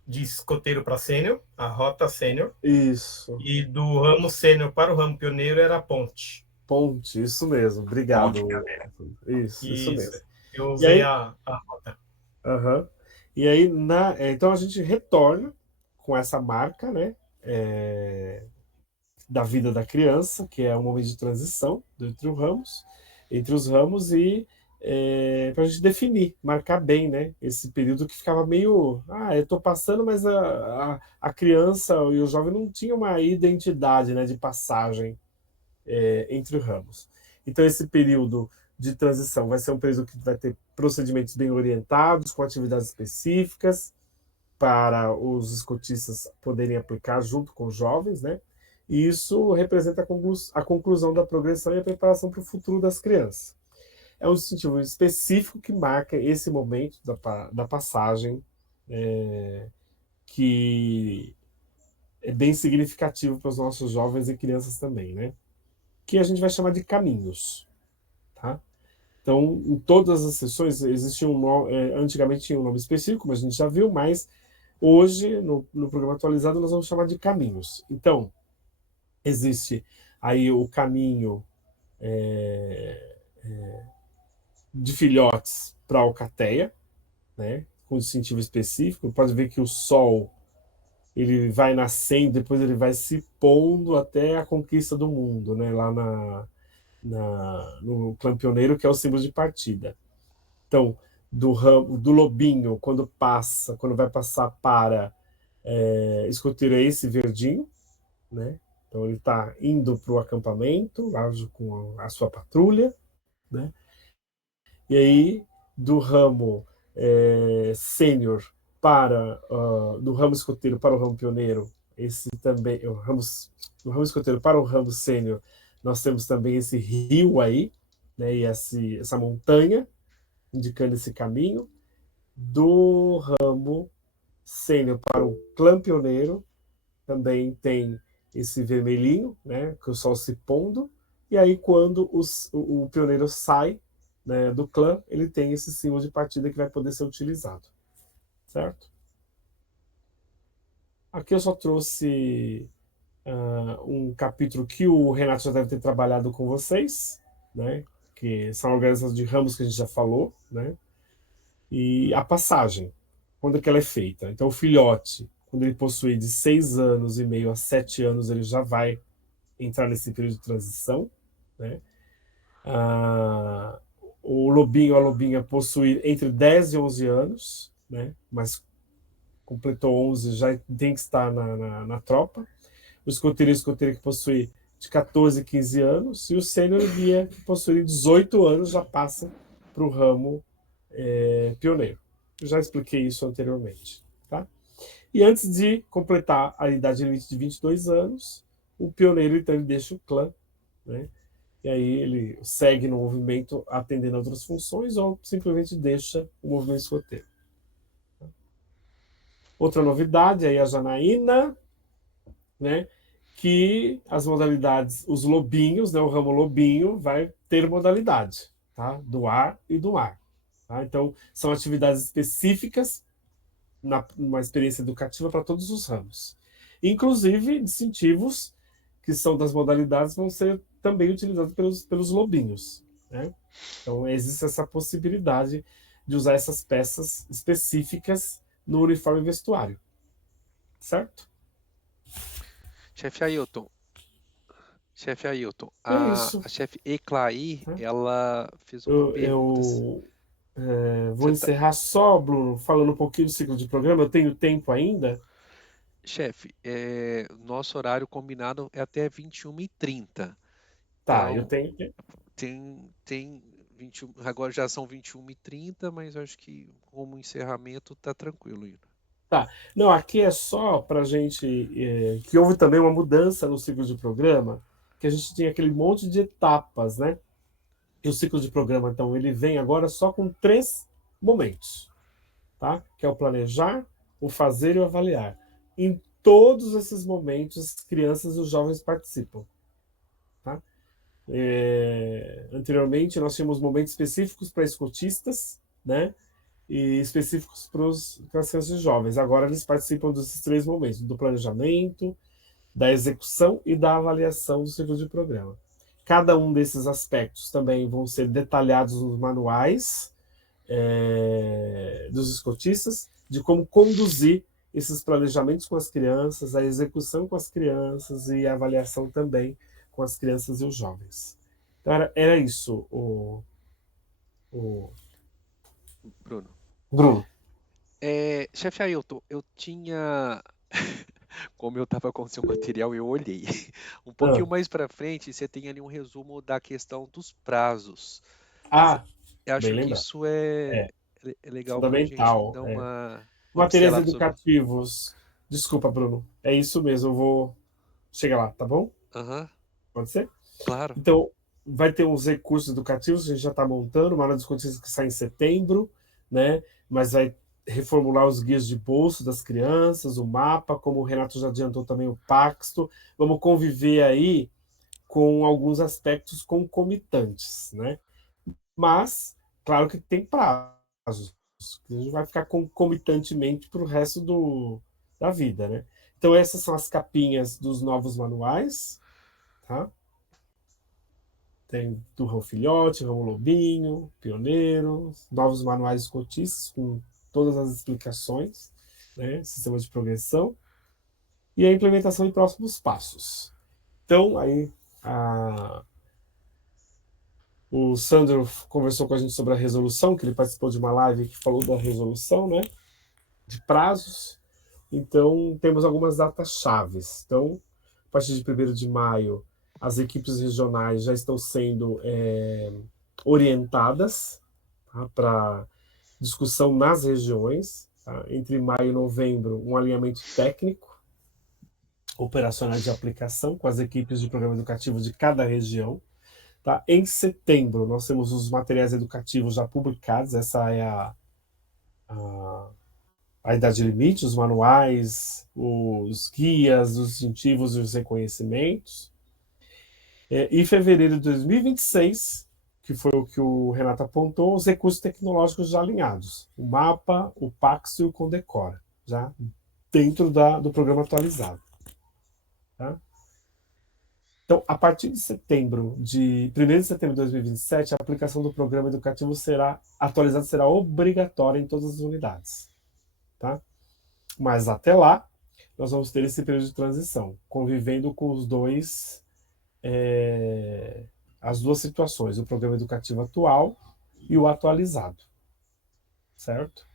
de escoteiro para sênior, a rota sênior. Isso. E do ramo sênior para o ramo pioneiro era a ponte. Ponte, isso mesmo. Obrigado. Isso mesmo. Eu usei a rota. Uhum. E aí, então a gente retorna com essa marca, né, da vida da criança, que é um momento de transição entre os ramos e para a gente definir, marcar bem, né, esse período que ficava meio, eu estou passando, mas a criança e o jovem não tinham uma identidade, né, de passagem entre os ramos. Então esse período de transição vai ser um período que vai ter procedimentos bem orientados, com atividades específicas para os escotistas poderem aplicar junto com os jovens, né? E isso representa a conclusão da progressão e a preparação para o futuro das crianças. É um distintivo específico que marca esse momento da passagem, que é bem significativo para os nossos jovens e crianças também, né? Que a gente vai chamar de caminhos. Tá? Então, em todas as sessões, existia antigamente tinha um nome específico, como a gente já viu, mas hoje, no programa atualizado, nós vamos chamar de caminhos. Então, existe aí o caminho de filhotes para a alcateia, né, com distintivo específico. Pode ver que o sol ele vai nascendo, depois ele vai se pondo até a conquista do mundo, né, lá no clã pioneiro, que é o símbolo de partida. Então, do lobinho, quando vai passar para escoteiro, é esse verdinho, né? Então ele está indo para o acampamento, lá com a sua patrulha, né? E aí, do ramo sênior do ramo escoteiro para o ramo pioneiro, esse também, do ramo escoteiro para o ramo sênior, nós temos também esse rio aí, né? E essa montanha, indicando esse caminho. Do ramo sênior para o clã pioneiro, também tem esse vermelhinho, né, que o sol se pondo, e aí quando o pioneiro sai, né, do clã, ele tem esse símbolo de partida que vai poder ser utilizado. Certo? Aqui eu só trouxe um capítulo que o Renato já deve ter trabalhado com vocês, né, que são organizações de ramos que a gente já falou, né, e a passagem, quando é que ela é feita. Então, o filhote, quando ele possui de 6 anos e meio a 7 anos, ele já vai entrar nesse período de transição, né? O lobinho, a lobinha, possui entre 10 e 11 anos, né? Mas completou 11, já tem que estar na tropa. O escoteiro e a escoteira que possui de 14 e 15 anos, e o sênior guia, que possui 18 anos, já passa para o ramo pioneiro. Eu já expliquei isso anteriormente. Tá? E antes de completar a idade limite de 22 anos, o pioneiro, então, ele deixa o clã, né? E aí ele segue no movimento atendendo a outras funções ou simplesmente deixa o movimento escoteiro. Outra novidade aí a Janaína, né? Que as modalidades, os lobinhos, né? O ramo lobinho vai ter modalidade, tá? Do ar e do mar. Tá? Então, são atividades específicas numa experiência educativa para todos os ramos. Inclusive, distintivos que são das modalidades vão ser também utilizados pelos lobinhos. Né? Então, existe essa possibilidade de usar essas peças específicas no uniforme e vestuário. Certo? Chefe Ailton, a chefe Eclaí, ela fez uma pergunta. Vou encerrar só, Bruno, falando um pouquinho do ciclo de programa. Eu tenho tempo ainda? Chefe, nosso horário combinado é até 21h30. Tá, então, eu tenho tempo. Tem 21, agora já são 21h30, mas acho que como encerramento tá tranquilo ainda. Tá. Não, aqui é só para a gente... que houve também uma mudança no ciclo de programa, que a gente tinha aquele monte de etapas, né? E o ciclo de programa, então, ele vem agora só com 3 momentos. tá? Que é o planejar, o fazer e o avaliar. Em todos esses momentos, as crianças e os jovens participam. Tá? Anteriormente, nós tínhamos momentos específicos para escotistas, né? E específicos para as crianças e jovens. Agora eles participam desses 3 momentos, do planejamento, da execução e da avaliação do ciclo de programa. Cada um desses aspectos também vão ser detalhados nos manuais dos escotistas, de como conduzir esses planejamentos com as crianças, a execução com as crianças e a avaliação também com as crianças e os jovens. Então, era isso, Bruno. Chefe Ailton, eu tinha... Como eu estava com o seu material, eu olhei. Um pouquinho mais para frente, você tem ali um resumo da questão dos prazos. Eu acho que isso é legal para a gente fundamental. dar uma Materiais pincelada educativos. Desculpa, Bruno. É isso mesmo, eu vou chegar lá, tá bom? Pode ser? Claro. Então, vai ter uns recursos educativos que a gente já está montando, uma aula de escotistas que sai em setembro, né? Mas vai reformular os guias de bolso das crianças, o mapa, como o Renato já adiantou também, o Paxto. Vamos conviver aí com alguns aspectos concomitantes, né? Mas, claro que tem prazos, que a gente vai ficar concomitantemente para o resto da vida, né? Então, essas são as capinhas dos novos manuais, tá? Tem do Ramo Filhote, Ramo Lobinho, Pioneiro, novos manuais escotistas com todas as explicações, né? Sistema de progressão e a implementação de próximos passos. Então, aí o Sandro conversou com a gente sobre a resolução, que ele participou de uma live que falou da resolução, né? De prazos. Então, temos algumas datas chaves. Então, a partir de 1º de maio, as equipes regionais já estão sendo orientadas, tá, para discussão nas regiões. Tá? Entre maio e novembro, um alinhamento técnico, operacionais de aplicação com as equipes de programa educativo de cada região. Tá? Em setembro, nós temos os materiais educativos já publicados, essa é a idade limite, os manuais, os guias, os incentivos e os reconhecimentos. Em fevereiro de 2026, que foi o que o Renato apontou, os recursos tecnológicos já alinhados, o mapa, o Paxo e o Condecora, já dentro do programa atualizado. Tá? Então, a partir de 1º de setembro de 2027, a aplicação do programa educativo atualizado será obrigatória em todas as unidades. Tá? Mas até lá, nós vamos ter esse período de transição, convivendo com as duas situações, o programa educativo atual e o atualizado. Certo?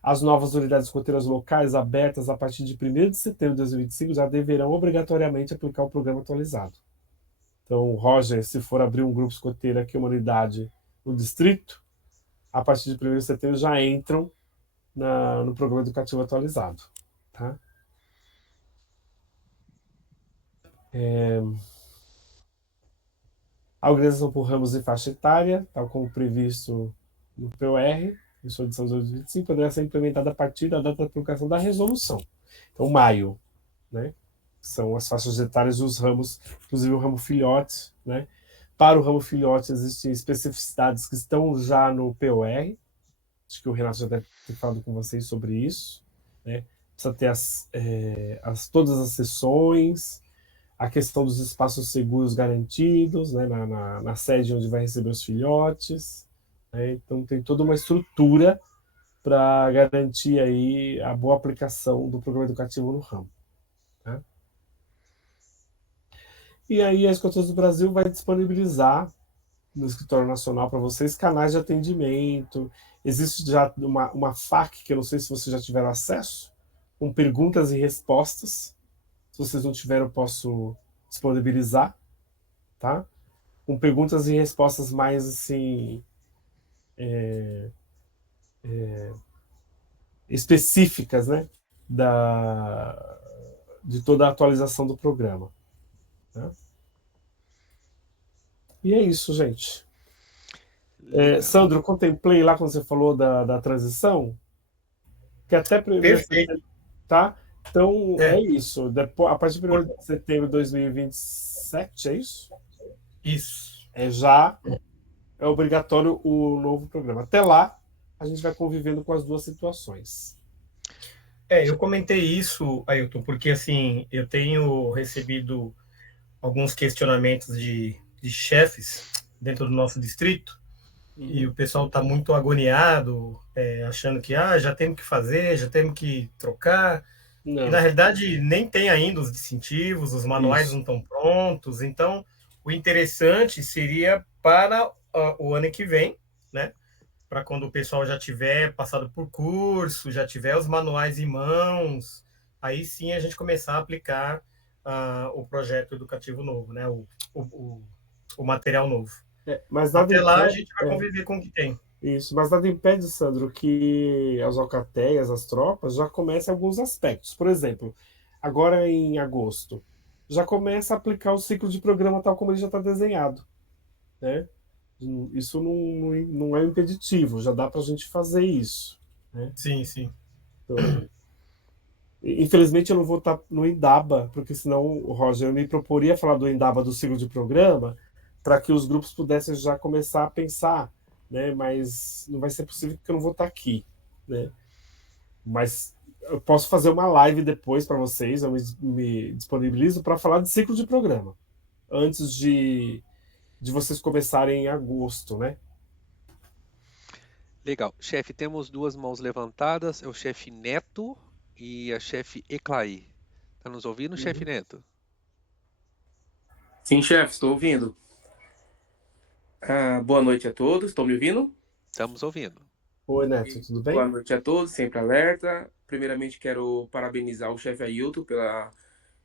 As novas unidades escoteiras locais abertas a partir de 1º de setembro de 2025 já deverão obrigatoriamente aplicar o programa atualizado. Então, Roger, se for abrir um grupo escoteiro aqui, uma unidade no distrito, a partir de 1º de setembro já entram no programa educativo atualizado. Tá? A organização por ramos e faixa etária, tal como previsto no POR, em sua edição de 2025, poderá ser implementada a partir da data da publicação da resolução. Então, maio, né? São as faixas etárias dos ramos, inclusive o ramo filhote, né? Para o ramo filhote existem especificidades que estão já no POR, acho que o Renato já deve ter falado com vocês sobre isso, né? Precisa ter todas as sessões, a questão dos espaços seguros garantidos, né? na sede onde vai receber os filhotes, né? Então tem toda uma estrutura para garantir aí a boa aplicação do programa educativo no ramo. Tá? E aí a Escoteiros do Brasil vai disponibilizar no Escritório Nacional para vocês canais de atendimento. Existe já uma FAQ, que eu não sei se vocês já tiveram acesso, com perguntas e respostas. Se vocês não tiveram, eu posso disponibilizar, tá? Com perguntas e respostas mais assim específicas, né? De toda a atualização do programa. Né? E é isso, gente. Sandro, eu contemplei lá quando você falou da transição. que até 1º de setembro, tá? Então, é isso. Depois, a partir de 1º de setembro de 2027, é isso? Isso. É obrigatório o novo programa. Até lá, a gente vai convivendo com as duas situações. Eu comentei isso, Ailton, porque assim, eu tenho recebido alguns questionamentos de chefes dentro do nosso distrito, e o pessoal está muito agoniado, achando que já temos que fazer, já temos que trocar. Não. E, na realidade, nem tem ainda os distintivos, os manuais não estão prontos. Então, o interessante seria para o ano que vem, né? Para quando o pessoal já tiver passado por curso, já tiver os manuais em mãos, aí sim a gente começar a aplicar o projeto educativo novo, né? O material novo. Mas até lá a gente vai conviver com o que tem. Isso, mas nada impede, Sandro, que as alcateias, as tropas, já comecem alguns aspectos. Por exemplo, agora em agosto, já começa a aplicar o ciclo de programa tal como ele já está desenhado, né? Isso não é impeditivo, já dá para a gente fazer isso, né? Sim, sim. Então, infelizmente eu não vou estar no Indaba, porque senão o Roger me proporia falar do Indaba do ciclo de programa para que os grupos pudessem já começar a pensar, né? Mas não vai ser possível porque eu não vou estar aqui, né? Mas eu posso fazer uma live depois para vocês, eu me disponibilizo para falar de ciclo de programa, antes de vocês começarem em agosto, né? Legal. Chefe, temos 2 mãos levantadas, é o chefe Neto e a chefe Eclaí. Tá nos ouvindo, chefe Neto? Sim, chefe, estou ouvindo. Boa noite a todos, estão me ouvindo? Estamos ouvindo. Oi, Neto, tudo bem? Boa noite a todos, sempre alerta. Primeiramente, quero parabenizar o chefe Ailton pela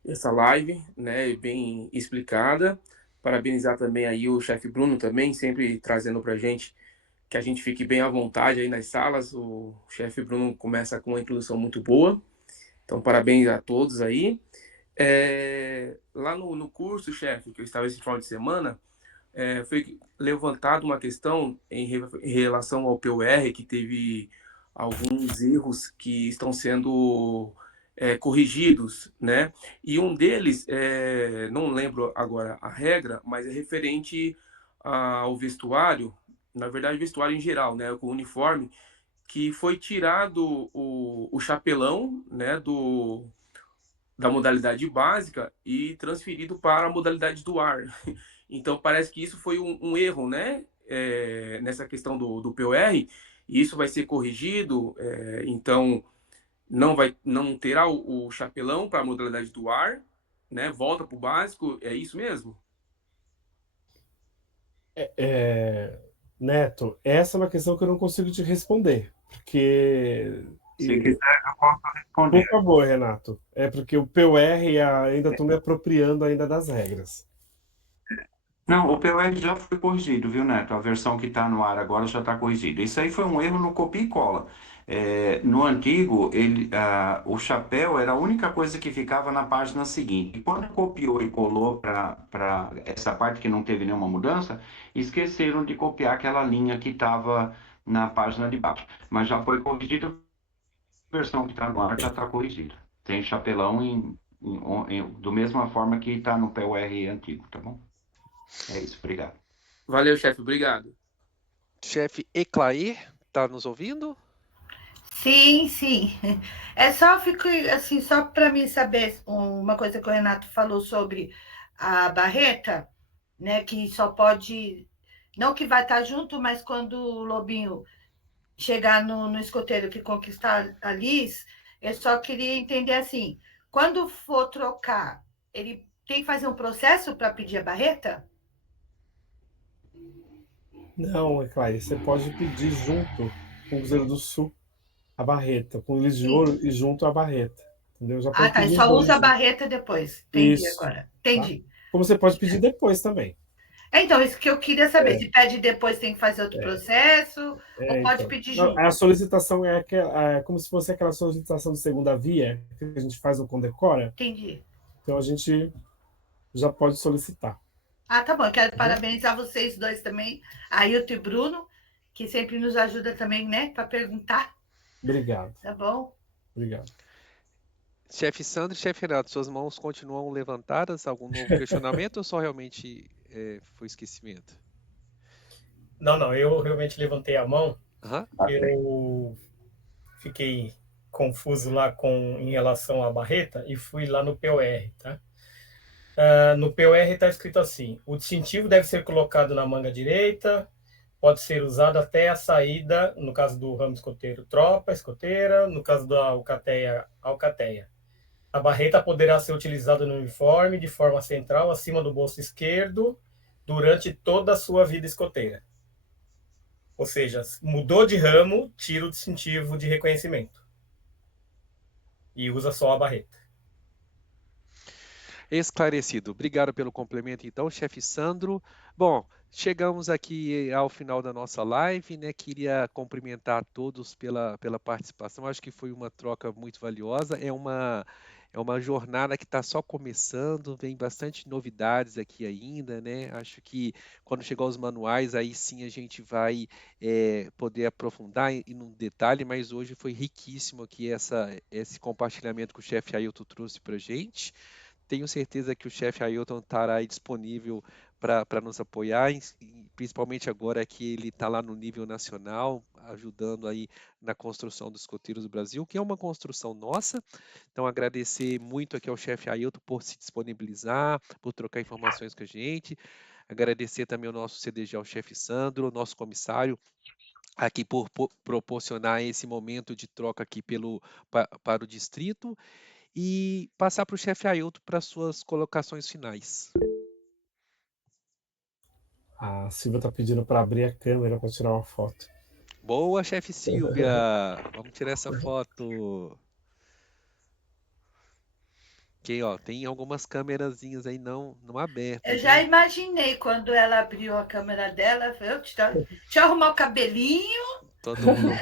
essa live, né, bem explicada. Parabenizar também aí o chefe Bruno também, sempre trazendo para que a gente fique bem à vontade aí nas salas. O chefe Bruno começa com uma introdução muito boa. Então, parabéns a todos aí. Lá no curso, chefe, que eu estava esse final de semana, foi levantada uma questão em relação ao PUR, que teve alguns erros que estão sendo corrigidos, né? E um deles, não lembro agora a regra, mas é referente ao vestuário, na verdade, vestuário em geral, né? Com o uniforme, que foi tirado o chapelão, né? Da modalidade básica e transferido para a modalidade do ar. Então, parece que isso foi um erro, né? Nessa questão do POR, e isso vai ser corrigido. Então, não terá o chapelão para a modalidade do ar, né? Volta para o básico, é isso mesmo? Neto, essa é uma questão que eu não consigo te responder, porque... Se quiser, eu posso responder. Por favor, Renato. É porque o PUR ainda estou me apropriando ainda das regras. Não, o POR já foi corrigido, viu, Neto? A versão que está no ar agora já está corrigida. Isso aí foi um erro no copia e cola. No antigo, o chapéu era a única coisa que ficava na página seguinte. E quando copiou e colou para essa parte que não teve nenhuma mudança, esqueceram de copiar aquela linha que estava na página de baixo. Mas já foi corrigido, a versão que está no ar já está corrigida. Tem chapelão do mesma forma que está no POR antigo, tá bom? É isso, obrigado. Valeu, chefe, obrigado. Chefe Eclaí, tá nos ouvindo? Sim, sim. Assim, só para mim saber uma coisa que o Renato falou sobre a barreta, né? Que só pode, não que vai estar junto, mas quando o lobinho chegar no escoteiro que conquistar a Liz, eu só queria entender assim, quando for trocar, ele tem que fazer um processo para pedir a barreta? Não, Eclaí, você pode pedir junto com o Cruzeiro do Sul a barreta, com o Liz de Ouro e junto a barreta. Entendeu? Já pode Tá, pedir só usa a junto. barreta depois. Entendi Isso, agora. Entendi. Tá? Como você pode pedir depois também. Então, isso que eu queria saber. Se pede depois, tem que fazer outro processo, ou pode pedir junto? A solicitação é como se fosse aquela solicitação de segunda via que a gente faz no Condecora. Entendi. Então, a gente já pode solicitar. Tá bom. Eu quero parabenizar vocês dois também, Ailton e Bruno, que sempre nos ajuda também, né, para perguntar. Obrigado. Tá bom? Obrigado. Chefe Sandro e chefe Renato, suas mãos continuam levantadas? Algum novo questionamento ou só realmente foi esquecimento? Não, eu realmente levantei a mão. Uhum. Eu fiquei confuso lá em relação à barreta e fui lá no POR, tá? No POR está escrito assim: o distintivo deve ser colocado na manga direita, pode ser usado até a saída, no caso do ramo escoteiro, tropa, escoteira, no caso da alcateia, alcateia. A barreta poderá ser utilizada no uniforme de forma central acima do bolso esquerdo durante toda a sua vida escoteira. Ou seja, mudou de ramo, tira o distintivo de reconhecimento e usa só a barreta. Esclarecido. Obrigado pelo complemento, então, chefe Sandro. Bom, chegamos aqui ao final da nossa live, né? Queria cumprimentar a todos pela participação. Acho que foi uma troca muito valiosa. É uma jornada que está só começando, vem bastante novidades aqui ainda, né? Acho que quando chegar os manuais, aí sim a gente vai poder aprofundar e no detalhe, mas hoje foi riquíssimo aqui esse compartilhamento que o chefe Ailton trouxe para a gente. Tenho certeza que o chefe Ailton estará aí disponível para nos apoiar, principalmente agora que ele está lá no nível nacional, ajudando aí na construção dos escoteiros do Brasil, que é uma construção nossa. Então, agradecer muito aqui ao chefe Ailton por se disponibilizar, por trocar informações com a gente. Agradecer também ao nosso CDG, ao chefe Sandro, nosso comissário, aqui por proporcionar esse momento de troca aqui para o distrito. E passar para o chefe Ailton para suas colocações finais. A Silvia está pedindo para abrir a câmera para tirar uma foto. Boa, chefe Silvia! Vamos tirar essa foto. Que, ó, tem algumas câmerazinhas aí não abertas. Eu já imaginei quando ela abriu a câmera dela. Deixa eu arrumar o cabelinho. Todo mundo.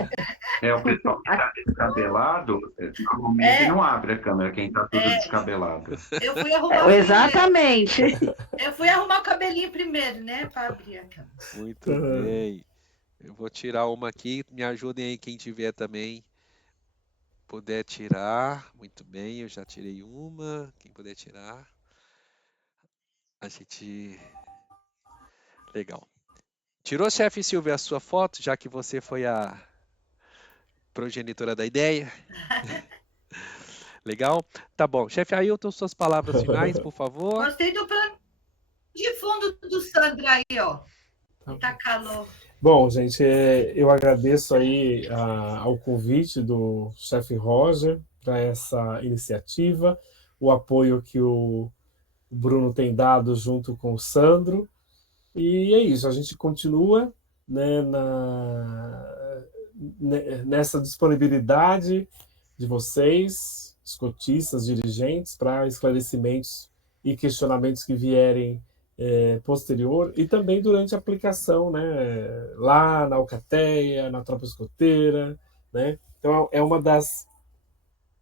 O pessoal que está descabelado, normalmente não abre a câmera, quem está tudo descabelado. Eu fui arrumar Exatamente. Eu fui arrumar o cabelinho primeiro, né? Para abrir a câmera. Muito bem. Eu vou tirar uma aqui. Me ajudem aí quem tiver também. Puder tirar. Muito bem, eu já tirei uma. Quem puder tirar. A gente. Legal. Tirou, chefe Silvia, a sua foto, já que você foi a progenitora da ideia? Legal? Tá bom. Chefe Ailton, suas palavras finais, por favor. Gostei do plano de fundo do Sandro aí, ó. Tá calor. Bom, gente, eu agradeço aí ao convite do chefe Roger para essa iniciativa, o apoio que o Bruno tem dado junto com o Sandro. E é isso, a gente continua, né, nessa disponibilidade de vocês, escotistas, dirigentes, para esclarecimentos e questionamentos que vierem posterior e também durante a aplicação, né, lá na alcateia, na tropa escoteira, né? Então é uma das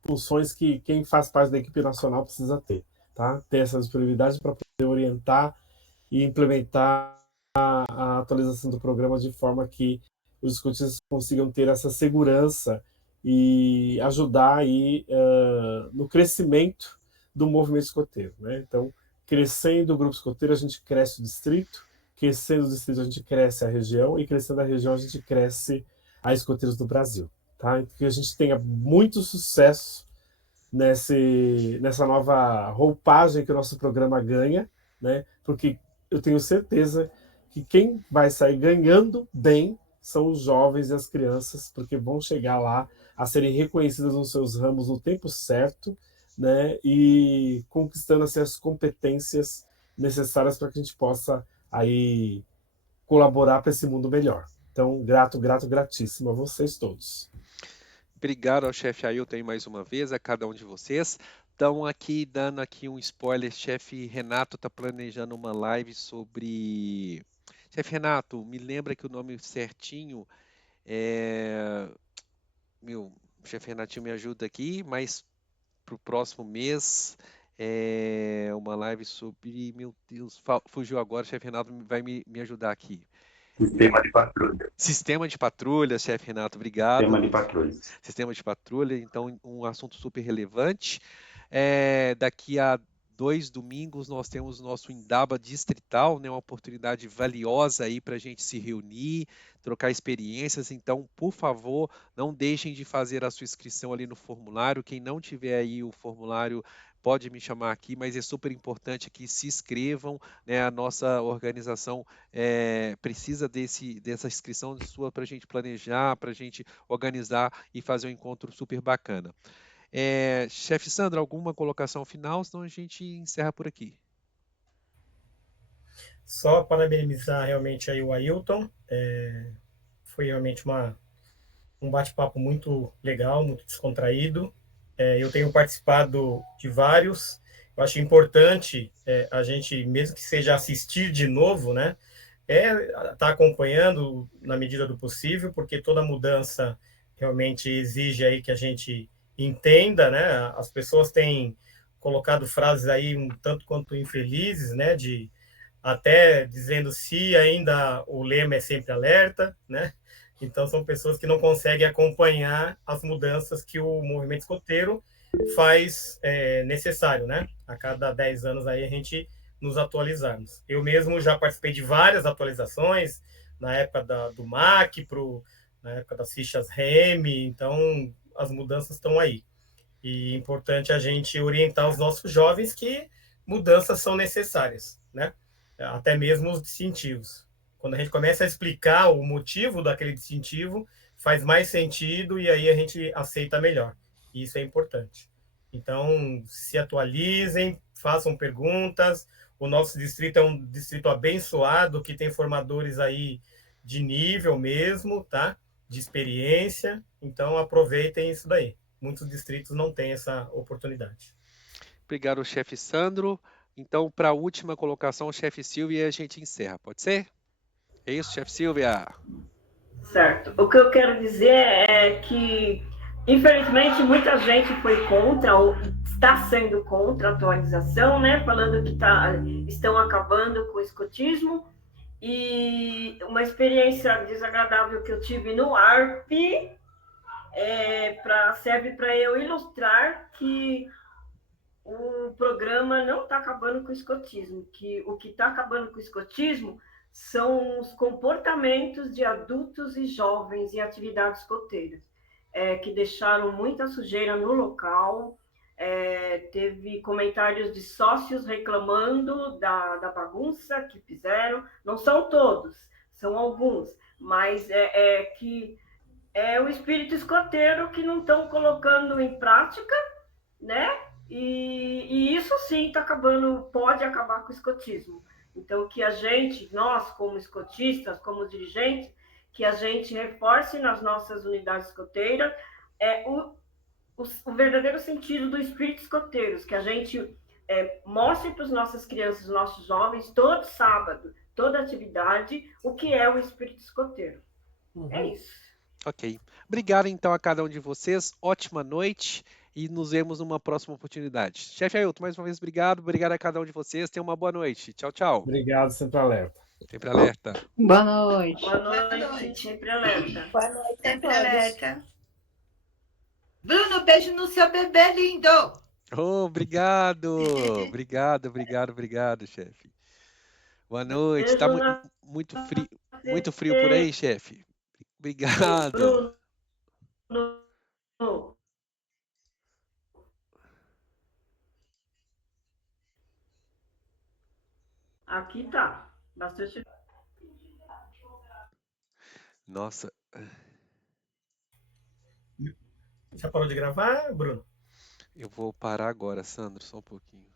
funções que quem faz parte da equipe nacional precisa ter, tá? Ter essa disponibilidade para poder orientar e implementar a atualização do programa de forma que os escotistas consigam ter essa segurança e ajudar aí no crescimento do movimento escoteiro, né? Então, crescendo o grupo escoteiro, a gente cresce o distrito, crescendo o distrito, a gente cresce a região, e crescendo a região, a gente cresce a escoteiros do Brasil, tá? Então, que a gente tenha muito sucesso nessa nova roupagem que o nosso programa ganha, né? Porque eu tenho certeza que quem vai sair ganhando bem são os jovens e as crianças, porque vão chegar lá a serem reconhecidas nos seus ramos no tempo certo, né? E conquistando assim, as competências necessárias para que a gente possa aí colaborar para esse mundo melhor. Então, gratíssimo a vocês todos. Obrigado ao chefe Ailton mais uma vez, a cada um de vocês. Então, aqui, dando aqui um spoiler, chefe Renato está planejando uma live sobre... Chefe Renato, me lembra que o nome certinho é... o chefe Renatinho me ajuda aqui, mas para o próximo mês é uma live sobre... Meu Deus, fugiu agora, o chefe Renato vai me ajudar aqui. Sistema de patrulha. Sistema de patrulha, chefe Renato, obrigado. Sistema de patrulha. Sistema de patrulha, então um assunto super relevante. Daqui a 2 domingos nós temos o nosso Indaba Distrital, né, uma oportunidade valiosa aí para a gente se reunir, trocar experiências. Então, por favor, não deixem de fazer a sua inscrição ali no formulário. Quem não tiver aí o formulário, pode me chamar aqui, mas é super importante que se inscrevam, né? A nossa organização precisa dessa inscrição sua para a gente planejar, para a gente organizar e fazer um encontro super bacana. Chefe Sandro, alguma colocação final, senão a gente encerra por aqui. Só parabenizar realmente aí o Ailton. Foi realmente um bate-papo muito legal, muito descontraído. Eu tenho participado de vários. Eu acho importante a gente, mesmo que seja assistir de novo, né, tá acompanhando na medida do possível, porque toda mudança realmente exige aí que a gente entenda, né? As pessoas têm colocado frases aí um tanto quanto infelizes, né? Até dizendo se ainda o lema é sempre alerta, né? Então são pessoas que não conseguem acompanhar as mudanças que o movimento escoteiro faz necessário, né? A cada 10 anos aí a gente nos atualizarmos. Eu mesmo já participei de várias atualizações, na época do MAC, na época das fichas REME, então as mudanças estão aí. E é importante a gente orientar os nossos jovens que mudanças são necessárias, né? Até mesmo os distintivos. Quando a gente começa a explicar o motivo daquele distintivo, faz mais sentido e aí a gente aceita melhor. E isso é importante. Então, se atualizem, façam perguntas. O nosso distrito é um distrito abençoado, que tem formadores aí de nível mesmo, tá? De experiência. Então, aproveitem isso daí. Muitos distritos não têm essa oportunidade. Obrigado, chefe Sandro. Então, para a última colocação, chefe Silvia, a gente encerra. Pode ser? É isso, chefe Silvia? Certo. O que eu quero dizer é que, infelizmente, muita gente foi contra ou está sendo contra a atualização, né? Falando que estão acabando com o escotismo. E uma experiência desagradável que eu tive no ARP serve para eu ilustrar que o programa não está acabando com o escotismo, que o que está acabando com o escotismo são os comportamentos de adultos e jovens em atividades escoteiras, que deixaram muita sujeira no local. Teve comentários de sócios reclamando da bagunça que fizeram. Não são todos, são alguns, mas que é o espírito escoteiro que não estão colocando em prática, né? E isso sim está acabando, pode acabar com o escotismo. Então, que a gente, nós como escotistas, como dirigentes, que a gente reforce nas nossas unidades escoteiras o verdadeiro sentido do espírito escoteiro, que a gente mostre para as nossas crianças, nossos jovens, todo sábado, toda atividade, o que é o espírito escoteiro. É isso. Ok. Obrigado, então, a cada um de vocês. Ótima noite e nos vemos numa próxima oportunidade. Chefe Ailton, mais uma vez, obrigado. Obrigado a cada um de vocês. Tenham uma boa noite. Tchau, tchau. Obrigado, sempre alerta. Sempre alerta. Boa noite. Boa noite, sempre alerta. Boa noite, sempre alerta. Bruno, beijo no seu bebê lindo. Obrigado. Obrigado, chefe. Boa noite. Está muito frio por aí, chefe? Obrigado. Aqui tá. Bastante. Nossa. Já parou de gravar, Bruno? Eu vou parar agora, Sandro, só um pouquinho.